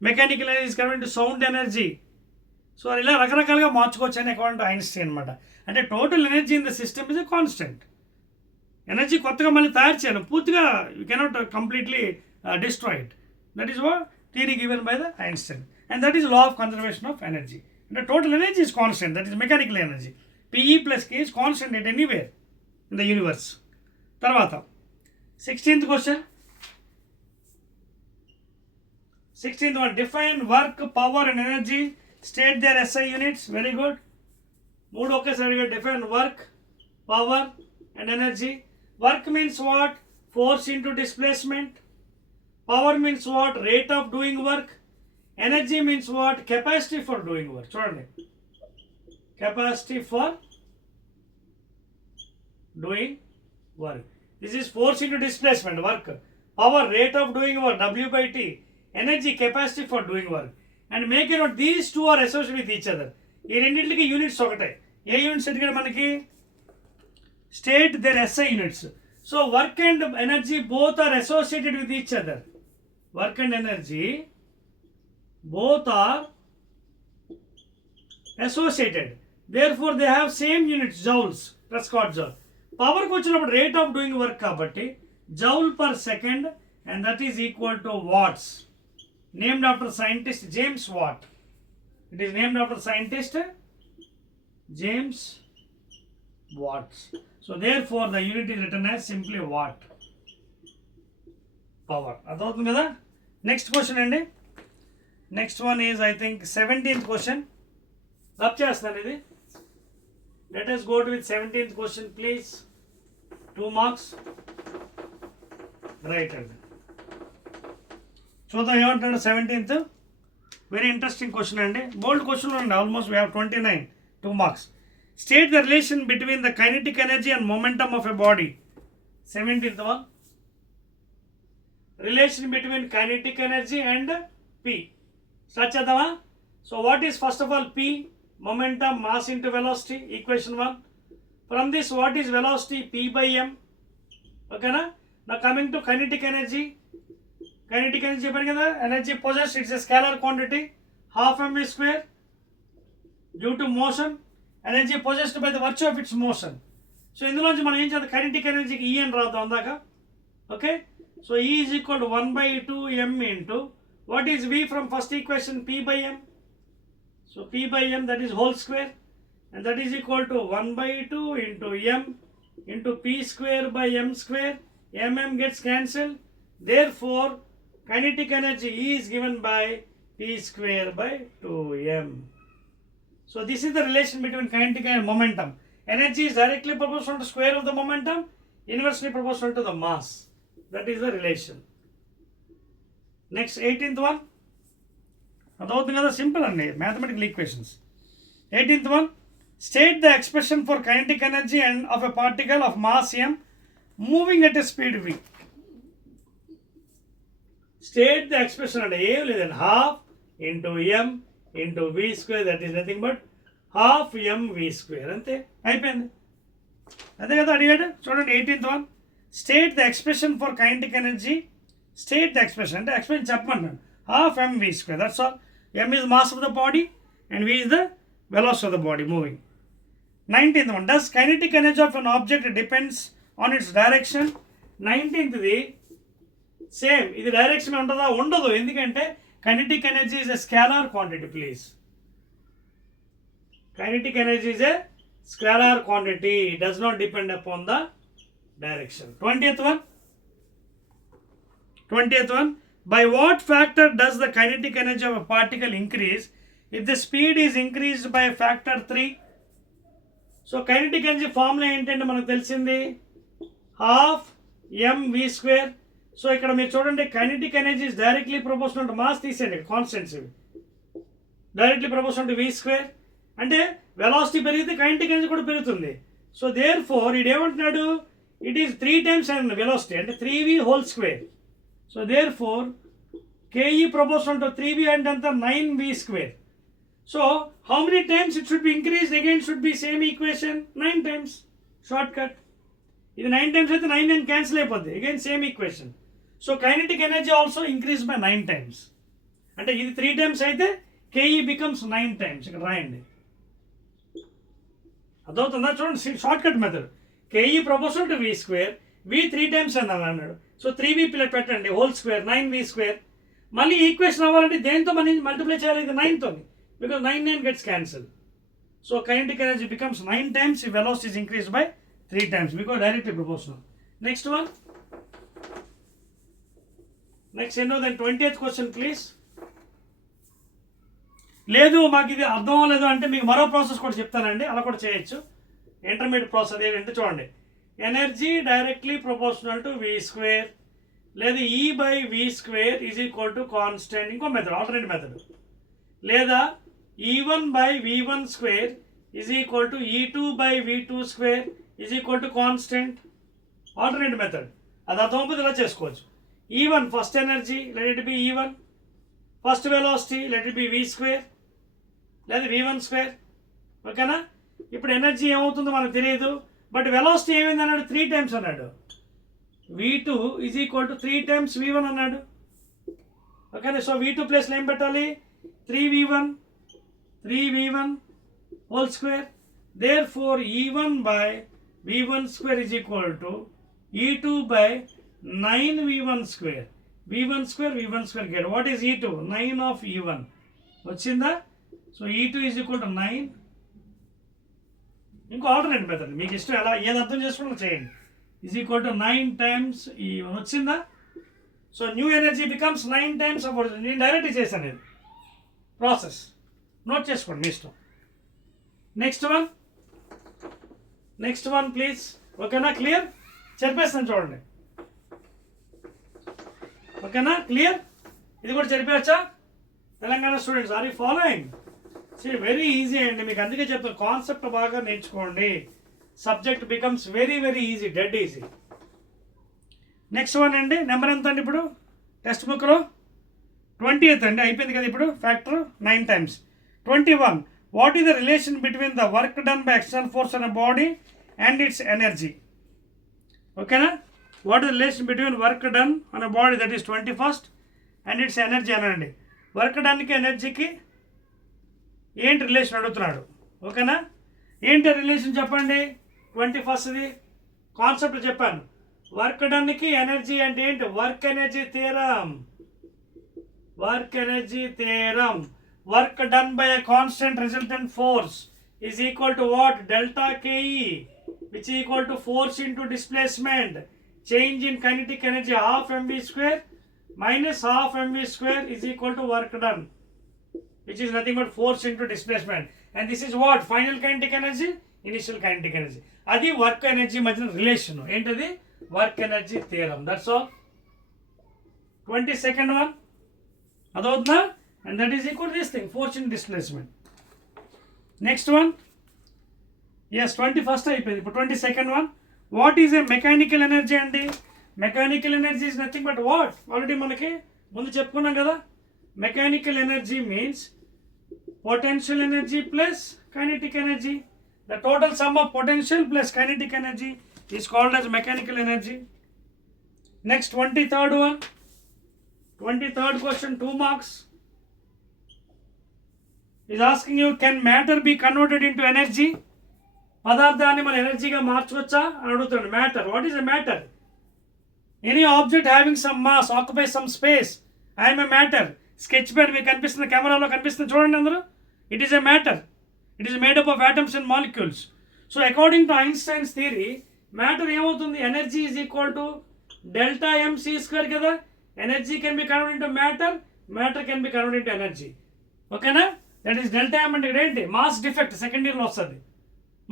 Mechanical energy is coming to sound energy. So ఇలా రకరకాలుగా మార్చుకోవచ్చు అని according to Einstein అనమాట. అంటే total energy in the system is a constant. Energy కొత్తగా మళ్ళీ తయారు చేయను, పూర్తిగా you cannot completely destroyed. That is what theory given by the Einstein, and that is law of conservation of energy. అంటే total energy is constant, that is mechanical energy. PE plus K is constant at anywhere in the universe. తర్వాత 16th question. 16th one, define work, power and energy. State their SI units. Very good. Mood okay sir. Define work, power and energy. Work means what? Force into displacement. Power means what? Rate of doing work. Energy means what? Capacity for doing work. Chudandi. Capacity for doing work. This is force into displacement, work. Power, rate of doing work, W by T. Energy, capacity for doing work. And make a note, these two are associated with each other. ఈ రెండింటికి యూనిట్స్ ఒకటే. ఏ units అడిగాడు మనకి? State their SI units. So work and energy both are associated with each other. Work and energy both are associated. Therefore, they have same units, joules. That's called joule. Power కు వచ్చినప్పుడు rate of doing work కాబట్టి joule per second, and that is equal to watts. Named after scientist James Watt. It is named after scientist James Watt. So therefore, the unit is written as simply watt. Power. అర్థమవుతుంది కదా. Next question అండి. Next one is I think 17th question. Rub చేస్తాను ఇది. Let us go to with 17th question please. 2 marks. Right అండి. చూద్దాం ఏమంటున్నాడు 17th. Very interesting question అండి. బోల్డ్ క్వశ్చన్ అండి. Almost we have 29. 2 marks. State the relation between the kinetic energy and momentum of a body. 17th one. Relation between kinetic energy and P. Start చేద్దామా. So what is first of all P? Momentum, mass into velocity. Equation 1. From this what is velocity? P by m. Okay na. Now coming to kinetic energy. Kinetic energy చెప్పాను కదా. Energy possessed, it's a scalar quantity. Half mv square due to motion. Energy possessed by the virtue of its motion. So ఇందులోంచి మనం ఏం చేద్దాం, కైనెటిక్ ఎనర్జీకి E అని రాద్దాం అందాక. Okay. So E is equal to 1/2 m into what is V from first equation? P by m. So P by m, that is whole square, and that is equal to 1/2 into m into P square by m square. M gets cancelled. Therefore kinetic energy E is given by P square by 2m. So this is the relation between kinetic and momentum. Energy is directly proportional to square of the momentum, inversely proportional to the mass. That is the relation. Next 18th one. అదవుతుంది కదా, సింపుల్ అండి, mathematical equations. 18th one. State the expression for kinetic energy and of a particle of mass m moving at a speed v. State the expression అంటే ఏం లేదండి, half into m into v square, that is nothing but half mv square. అంతే, అయిపోయింది. అదే కదా అడిగాడు. చూడండి 18th one. State the expression for kinetic energy. State the expression అంటే ఎక్స్ప్రెషన్ చెప్పమంటాను. half mv square, that's all. m is mass of the body and v is the velocity of the body moving. 19th one. Does kinetic energy of an object depends on its direction? 19th the same, ఇది డైరెక్షన్ ఉంటుందా? ఉండదు. ఎందుకంటే kinetic energy is a scalar quantity, please. Kinetic energy is a scalar quantity. It does not depend upon the direction. 20th one. 20th one. By what factor does the kinetic energy of a particle increase if the speed is increased by a factor 3? So kinetic energy formula ఏంటంటే మనకు తెలిసింది half mv square. So ఇక్కడ మీరు చూడండి, kinetic energy is directly proportional to mass. తీసేయండి కాన్స్టెంట్స్ ఇవి. Directly proportional to v square. అంటే వెలాసిటీ పెరిగితే కైనెటిక్ ఎనర్జీ కూడా పెరుగుతుంది. సో దేర్ ఫోర్ ఇది ఏమంటున్నాడు, ఇట్ ఈస్ 3 times వెలాసిటీ అంటే 3v whole square. So therefore ke proportional to 3v అంటే అంత 9v square. So how many times it should be increase? Again should be same equation, 9 times. Shortcut. ఇది 9 times అయితే 9 cancel అయిపోద్ది. Again same equation. So kinetic energy also increase by 9 times. అంటే ఇది 3 times అయితే ke becomes 9 times. ఇక్కడ రాయండి, అదవుతుందా? చూడండి, short cut method. ke proportional to v square, v 3 times అని అన్నాడు. సో 3v పెట్టండి హోల్ స్క్వేర్, 9v స్క్వేర్. మళ్ళీ ఈక్వేషన్ అవ్వాలంటే దేంతో మనం మల్టిప్లై చేయాలి? ఇది 9తో, because 9 gets cancel. So kinetic energy becomes 9 times if velocity is increased by 3 times because directly proportional. Next one. Next, then 20th question please. లేదు మాకు ఇది అర్థం అవ్వలేదు అంటే మీకు మరో ప్రాసెస్ కూడా చెప్తానండి, అలా కూడా చేయొచ్చు. ఇంటర్మీడియట్ ప్రాసెస్ ఏంటంటే చూడండి, energy directly proportional to v square లేదా E by v square is equal to constant. ఇంకో మెథడ్, ఆల్టర్నేట్ మెథడ్. లేదా E1 by v1 square is equal to E2 by v2 square is equal to constant. Alternate method. అది అర్థం ఇలా చేసుకోవచ్చు. E1 first energy, let it be E1. First velocity, let it be v square లేదా v1 square. ఓకేనా? ఇప్పుడు ఎనర్జీ ఏమవుతుందో మనకు తెలియదు, బట్ వెలాసిటీ ఏమైంది అన్నాడు, 3 times అన్నాడు. v2 is equal to 3 times v1 అన్నాడు. ఓకేనా? సో v2 ప్లేస్లో ఏం పెట్టాలి? 3v1 whole square. Therefore E1 by v1 square is equal to E2 by 9v1 square. v1 square get what is E2? 9 of E1 వచ్చిందా? So E2 is equal to 9. ఇంకో alternate method మీకు ఇష్టం, ఎలా ఏది అర్థం చేసుకుంటూ చేయండి. Is equal to 9 times E1 వచ్చిందా? So new energy becomes 9 times of original. నేను డైరెక్ట్ చేశాను ఇది ప్రాసెస్, నోట్ చేసుకోండి మీ ఇష్టం. Next one please. ఓకేనా, క్లియర్? చెప్పేస్తాను చూడండి. ఓకేనా, క్లియర్? ఇది కూడా చెప్పవచ్చా Telangana students? Are you following? Very easy అండి, మీకు అందుకే చెప్తాను కాన్సెప్ట్ బాగా నేర్చుకోండి. Subject becomes very very easy, dead easy. Next one అండి, నెంబర్ ఎంత అండి ఇప్పుడు టెక్స్ట్ బుక్లో? 20th అండి, అయిపోయింది కదా ఇప్పుడు. Factor 9 times. 21. What is the relation between the work done by external force on a body and its energy? ఓకేనా, what is the relation between work done on a body, that is 21st, and its energy అనండి. Work డన్కి ఎనర్జీకి ఏంటి రిలేషన్ అడుగుతున్నాడు. ఓకేనా, ఏంటి రిలేషన్ చెప్పండి. 21stది కాన్సెప్ట్ చెప్పాను. వర్క్ డన్కి ఎనర్జీ అంటే ఏంటి? Work energy theorem. Work done by a constant resultant force is equal to what? Delta KE, which is equal to force into displacement. Change in kinetic energy half mv square minus half mv square is equal to work done, which is nothing but force into displacement. And this is what? Final kinetic energy, initial kinetic energy. Adi work energy మధ్య రిలేషన్ ఏంటది? Work energy theorem. That's all. 22nd one అదవుతుందా? And that is equal to this thing, force in displacement. Next one, yes, 21st అయిపోయింది. ఇప్పుడు 22nd one, what is a mechanical energy అండి? Mechanical energy is nothing but what? Already మనకి ముందు చెప్పుకున్నాం కదా. Mechanical energy means potential energy plus kinetic energy. The total sum of potential plus kinetic energy is called as mechanical energy. Next, 23rd one, 23rd question, 2 marks, is asking you, can matter be converted into energy? పదార్థాన్ని మన ఎనర్జీగా మార్చవచ్చా అని అడుగుతాడు. Matter, what is a matter? Any object having some mass occupy some space, I'm a matter. Sketch pen మీకు కనిపిస్తుంది, కెమెరాలో కనిపిస్తుంది చూడండి అందరూ. It is a matter. It is made up of atoms and molecules. So according to Einstein's theory, matter ఏమవుతుంది? Energy is equal to delta M C square కదా. Energy can be converted into matter, matter can be converted into energy. ఓకేనా, that is delta m అంటే ఏంటి? Mass defect, second ఇయర్లో వస్తుంది.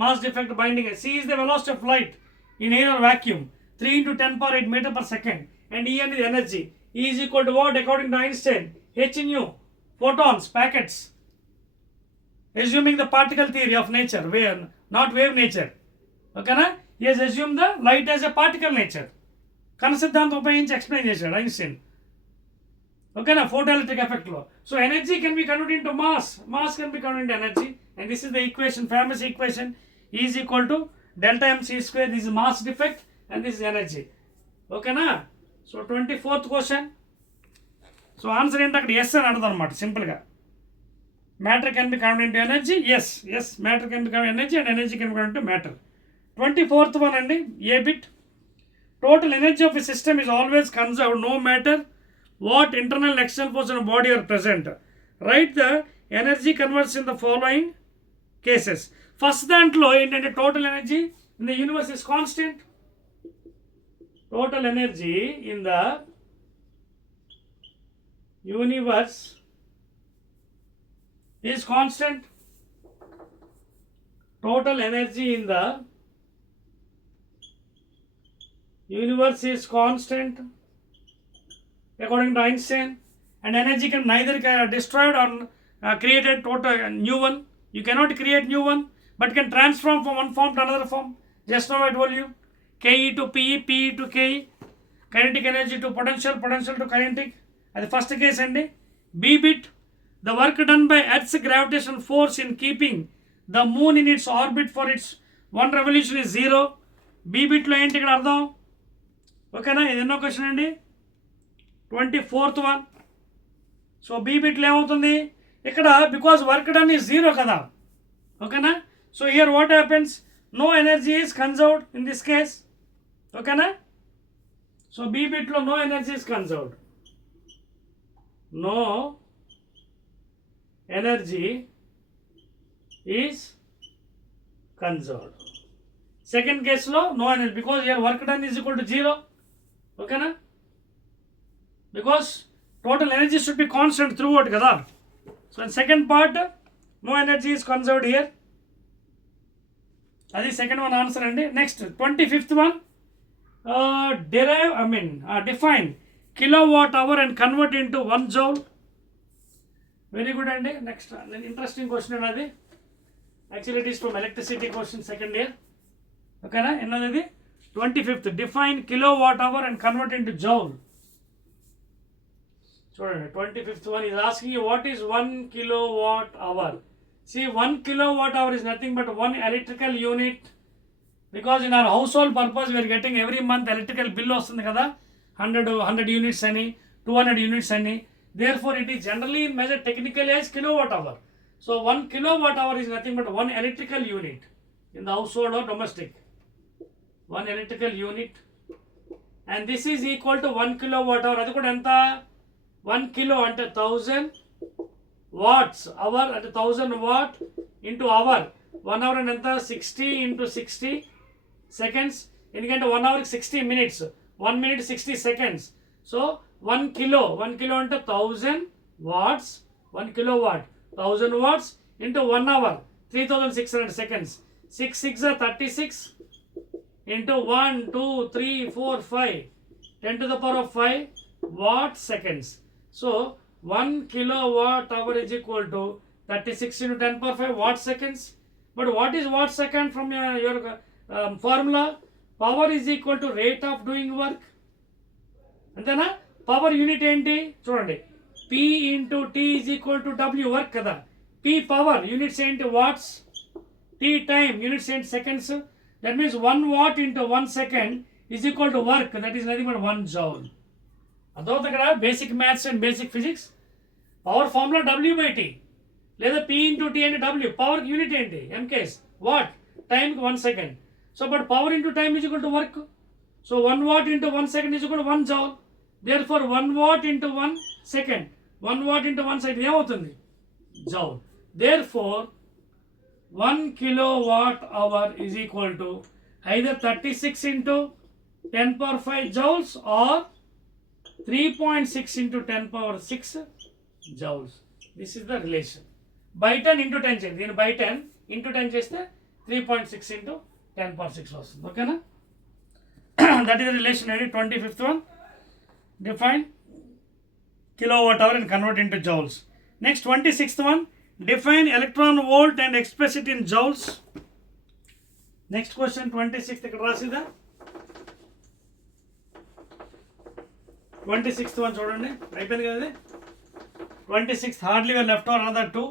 Mass defect binding. C is the velocity of light in air or vacuum, 3 × 10⁸ metre per second. And E అనేది energy. E is equal to what according to Einstein? H nu, photons, packets. Assuming the particle theory of nature, wave, not wave nature. Okay na? He has assumed the light as a particle nature. కణ సిద్ధాంతం ఉపయోగించి ఎక్స్ప్లెయిన్ చేశాడు Einstein. ఓకేనా, photoelectric effect లో. So energy can be converted into mass, mass can be converted into energy. And this is the equation, famous equation, is equal to delta M C square. This is mass defect and this is energy. ఓకేనా. So 24th question. So answer ఏంటి అక్కడ? Yes అని అడదాం అనమాట సింపుల్గా. Matter can be converted into energy. Yes matter can be converted energy and energy can be converted into matter. 24th one అండి, ఏ bit. Total energy of a system is always conserved no matter what internal and external force in a body are present. Write the energy converts in the following cases. First దాంట్లో ఏంటంటే total energy in the universe is constant. Total energy in the universe is constant. Total energy in the universe is constant according to Einstein, and energy can neither destroyed or created total new one. You cannot create new one, but can transform from one form to another form. Just now I told you, KE to PE, PE to KE, kinetic energy to potential, potential to kinetic. That's the first case andi. B bit, the work done by Earth's gravitational force in keeping the moon in its orbit for its one revolution is 0. B bit లో ఏంటి ఇక్కడ అర్థం? ఓకేనా, ఇది ఎన్నో క్వశ్చన్ అండి? 24th one. So B బిట్లో ఏమవుతుంది ఇక్కడ? బికాజ్ వర్క్ డన్ ఈజ్ 0 కదా. ఓకేనా. So here what happens? No energy is conserved in this case. ఓకేనా. సో బీ బిట్లో no energy is conserved. No energy is conserved. Second కేసులో no energy, because here work done is equal to 0. ఓకేనా. because total energy should be constant throughout kada. So in second part no energy is conserved here. That is second one answer andi. Next 25th one, define kilowatt hour and convert into 1 joule. Very good andi. Next interesting question anadi. Actually it is from electricity question second year. Okay na? Another 25th, define kilowatt hour and convert into joule. So 25th one is asking you what is 1 kilowatt hour. See, 1 kilowatt hour is nothing but 1 electrical unit, because in our household purpose we are getting every month electrical bill వస్తుంది కదా, 100 units అని 200 units అని. Therefore it is generally measured technically as kilowatt hour. So 1 kilowatt hour is nothing but 1 electrical unit in the household or domestic. 1 electrical unit, and this is equal to 1 kilowatt hour. అది కూడా ఎంత, 1 kilo అంటే 1000 watts, hour అంటే 1000 watt into hour. 1 hour అంటే ఎంత, 60 into 60 seconds. ఎందుకంటే 1 hour 60 minutes, 1 minute 60 seconds. So 1 kilo అంటే 1000 watts, 1 kilowatt 1000 watts into 1 hour 3600 seconds. 6 6 are 36 into 1 2 3 4 5 10 to the power of 5 watt seconds. So 1 kilowatt hour is equal to 36 into 10 power 5 watt seconds. But what is watt second from your formula? Power is equal to rate of doing work. అంతేనా? Power unit ఏంటి చూడండి, P into T is equal to W, work కదా. P power units ఏంటి, watts. T time units ఏంటి, seconds. That means 1 watt into 1 second is equal to work. That is nothing but 1 joule. అదవుతుంది కదా basic maths and basic physics. Power formula W by T, లేదా P into T అంటే W. Power unit ఏంటి, MKs, what. టైంకి 1 second. So but power into time is equal to work. So 1 watt into 1 second is equal to 1 joule. Therefore 1 watt into 1 second, 1 watt into 1 second ఏమవుతుంది, joule. Therefore 1 kilowatt hour is equal to either 36 into 10 power 5 joules or 3.6 into 10 power 6 joules. This is the relation. By 10 into 10 చేయండి, దీన్ని by 10 into 10 చేస్తే 3.6 into 10 power 6 వస్తుంది. ఓకేనా? That is the relation. 25th one, define kilowatt hour and convert into joules. Next 26th one, define electron volt and express it in joules. Next question 26th ఇక్కడ రాసిదా. 26th one చూడండి, అయిపోయింది కదా. 26th hardly were left or another 2.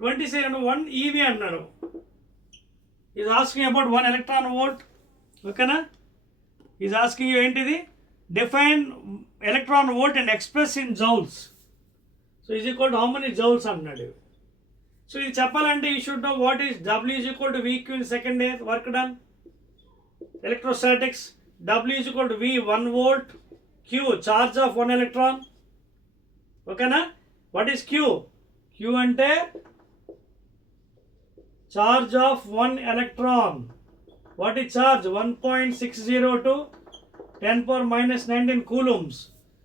27 1 EV అన్నాడు. Is asking about 1 electron volt. ఓకేనా? Is asking you ఏంటిది, define electron volt and express in joules. So is equal to how many joules అన్నాడు. So ఇది చెప్పాలంటే you should know what is W is equal to VQ in second year work done. Electrostatics, W is equal to V 1 volt, Q charge of 1 electron. ఓకేనా? What is Q? Q అంటే charge of 1 electron. What is charge? 1.60 to 10 power minus 19 coulombs.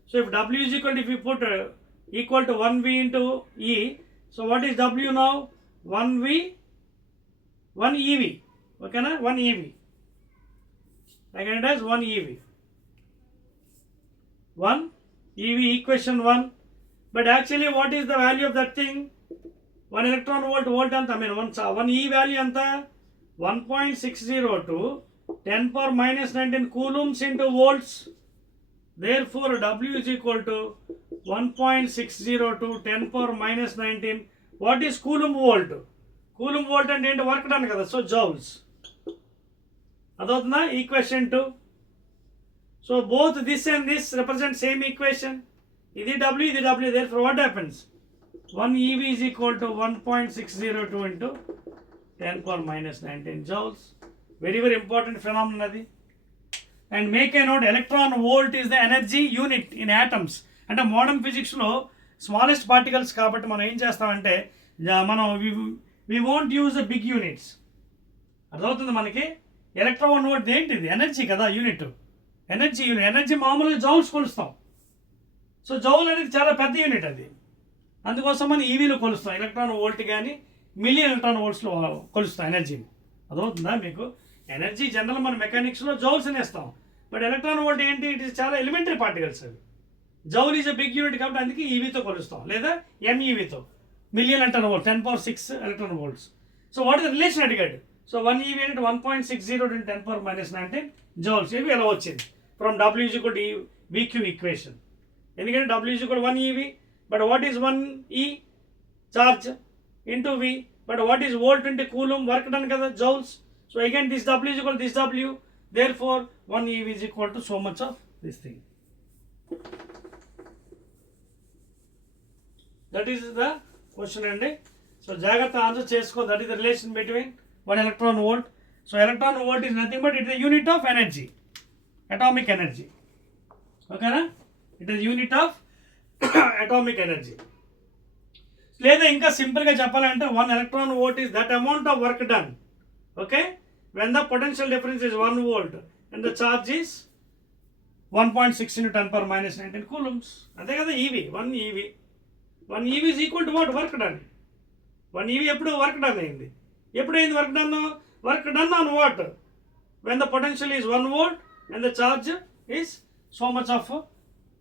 So if W is equal to, if you put equal to 1V into E, so what is W now? 1V, 1 EV. Okay na? 1 EV. I can it as 1 EV. 1 EV, equation 1. But actually what is the value of that thing? 1 electron volt anta, I mean 1 E value anta 1.60 to 10 power minus 19 coulombs into volts. Therefore W is equal to 1.60 to 10 power minus 19. What is coulomb volt? Coulomb volt and ఏంటి, work done కదా. So joules. అదవుతుందా, equation 2. So both this and this represent same equation. ఇది W, ఇది W. Therefore what happens, 1 EV is equal to 1.602 into 10 power minus 19 joules. Very very important phenomenon adi. And make a note, electron volt is the energy unit in atoms. అంటే modern ఫిజిక్స్లో smallest particles కాబట్టి మనం ఏం చేస్తామంటే మనం we won't use the big units. అర్థమవుతుంది మనకి. Electron volt ఏంటిది, ఎనర్జీ కదా యూనిట్. Energy unit. ఎనర్జీ మామూలుగా జౌల్స్ కొలుస్తాం. సో జౌల్ అనేది చాలా పెద్ద యూనిట్ అది, అందుకోసం మనం ఈవీలో కొలుస్తాం. ఎలక్ట్రాన్ వోల్ట్ కానీ మిలియన్ ఎలక్ట్రాన్ వోల్ట్స్లో కొలుస్తాం ఎనర్జీని. అదవుతుందా మీకు? ఎనర్జీ జనరల్ మన మెకానిక్స్లో జౌల్స్ అనేస్తాం, బట్ ఎలక్ట్రాన్ వోల్ట్ ఏంటి? ఇట్ ఈస్ చాలా ఎలిమెంటరీ పార్టికల్స్ అవి. Joule is a big unit కాబట్టి అందుకే ఈవీతో కొలుస్తాం, లేదా ఎంఈవీతో. Million electron volt 10⁻6 electron volts. So what is the relation అడిగాడు. సో 1 ఈవీ అంటే 1.60 × 10⁻⁻19 జౌల్స్. ఇవి ఎలా వచ్చింది? From W is equal to VQ equation. ఎందుకంటే W is equal 1 EV, but what is 1 E charge into V, but what is volt into coulomb, work done కదా, joules. So again this W is equal this W, therefore 1 EV is equal to so much of this thing. That is the question అండి. So జాగ్రత్త answer చేసుకో. That is the relation between 1 electron volt. So electron volt is nothing but it is unit of energy, atomic energy. ఓకేనా? It is unit of atomic energy. లేదా ఇంకా సింపుల్గా చెప్పాలంటే 1 electron volt is that amount of work done, okay, when the potential difference is 1 volt and the charge is 1.6 × 10⁻19 coulombs. అంతే కదా ఈవీ. 1 EV. 1 EV is equal to what? Work done. 1 EV ఎప్పుడు work done అయింది? ఎప్పుడైంది work done? Work done on what? when the potential is 1 volt and the charge is so much of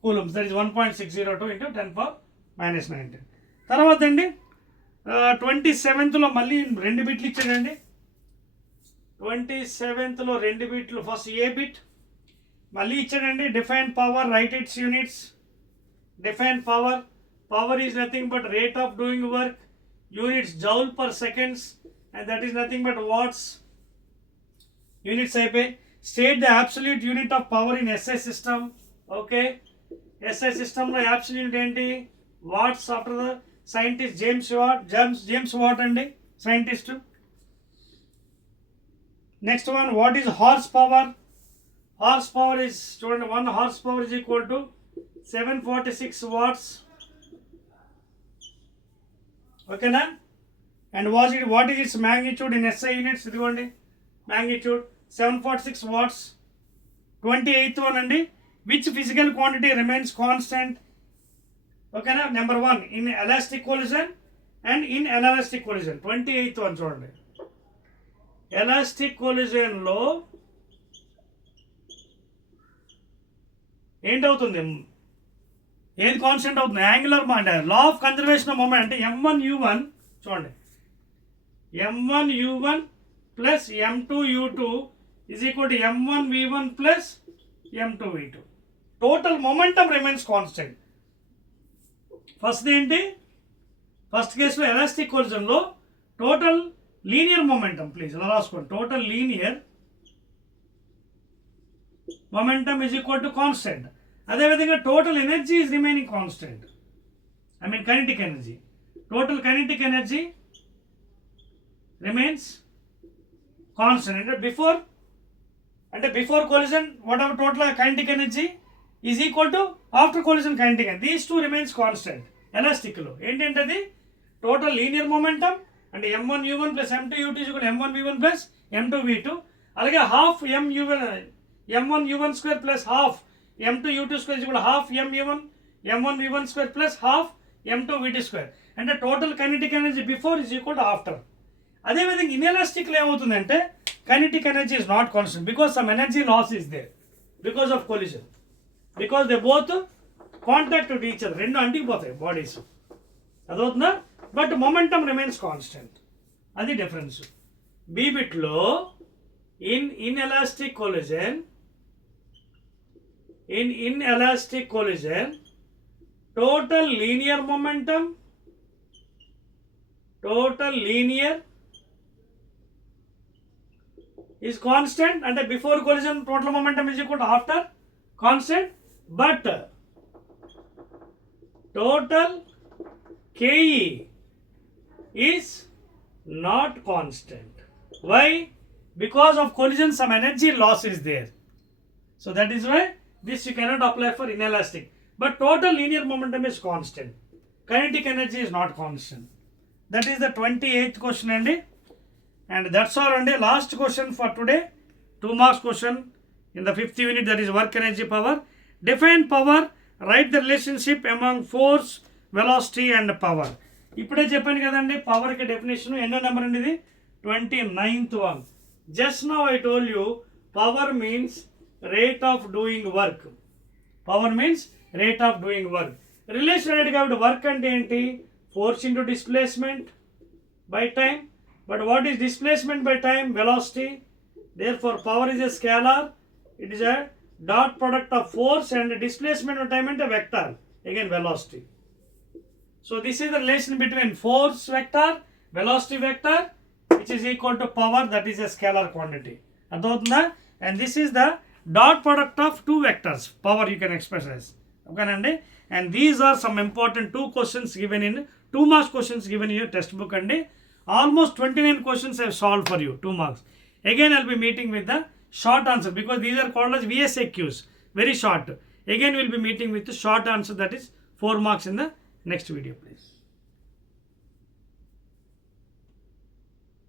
coulombs, that is 1.602 × 10⁻19. తర్వాత అండి 27th మళ్ళీ 2 బిట్లు ఇచ్చాడండి. 27th 2 బిట్లు. First a bit మళ్ళీ ఇచ్చాడండి. Define power, write its units. Define power. Power is nothing but rate of doing work. Units joule per seconds, and that is nothing but watts. Units అయిపోయి. State the absolute unit of power in SI system. Okay, SI సిస్టంలో absolute unit ఏంటి? Watts. After the scientist James Watt అండి, scientist. Next one, what is horse power? Horse power is, చూడండి, 1 horse power is equal to 746 watts. ఓకేనా? And what is its magnitude in SI units? ఇదిగోండి magnitude 746 watts. 28th one అండి, which physical quantity remains constant? ఓకేనా? Number 1 in elastic collision and in elastic collision. 28th one చూడండి. Elastic కొలిజన్లో ఏంటవుతుంది? ఏది constant అవుతుంది? Angular అంటే law of conservation of moment అంటే M1U1 చూడండి, M1U1 plus M2U2 is equal to M1V1 plus M2V2. Total momentum remains constant. First ఏంటి? First కేసులో ఎలాస్టిక్ కొలిజన్లో టోటల్ లీనియర్ మొమెంటం, ప్లీజ్ ఇలా రాసుకోండి, total linear momentum is equal to constant. అదేవిధంగా total energy is remaining constant. I mean kinetic energy. Total kinetic energy remains constant. అంటే before collision whatever total kinetic energy is equal to after collision kinetic energy. These 2 remains constant. ఎలాస్టిక్లో ఏంటంటే అది total linear momentum అంటే M1U1 plus M2U2 is equal M1V1 plus M2V2. అలాగే half M1U1 square plus half M2U2 square is equal half M1V1 square plus half M2V2 square. అంటే total kinetic energy before is equal to after. అదేవిధంగా ఇన్ఎలాస్టిక్లో ఏమవుతుందంటే kinetic energy is not constant because some energy loss is there because of collision, because they both contact with each other. రెండు అంటికిపోతాయి bodies, అదవుతుందా? But momentum remains constant. అది difference. B బిట్లో in ఇన్ఎలాస్టిక్ collision total linear momentum, total linear is constant, and before collision total momentum is equal to after constant, but total KE is not constant. Why? Because of collision some energy loss is there. So that is why this you cannot apply for inelastic. But total linear momentum is constant. Kinetic energy is not constant. That is the 28th question and that's all. And last question for today, 2 marks question. in the 5th unit, that is work energy power. Define power, write the relationship among force, velocity and power. ఇప్పుడే చెప్పాను కదండి పవర్కి డెఫినేషన్ ఎన్నో నెంబర్ అండి ఇది 29th one. Just now I told you power means rate of doing work. Power means rate of doing work. Related కాబట్టి వర్క్ అంటే ఏంటి force into displacement by time. But what is displacement by time? Velocity. Therefore power is a scalar. It is a dot product of force and displacement of time and a vector, again velocity. So this is the relation between force vector, velocity vector, which is equal to power, that is a scalar quantity. And this is the dot product of two vectors, power you can express as. Okay, and these are some important 2 questions given in 2 marks questions given in your textbook, and almost 29 questions I have solved for you, 2 marks. Again I will be meeting with the short answer, because these are called as VSAQs, very short. Again we will be meeting with the short answer, that is 4 marks in the next video, please.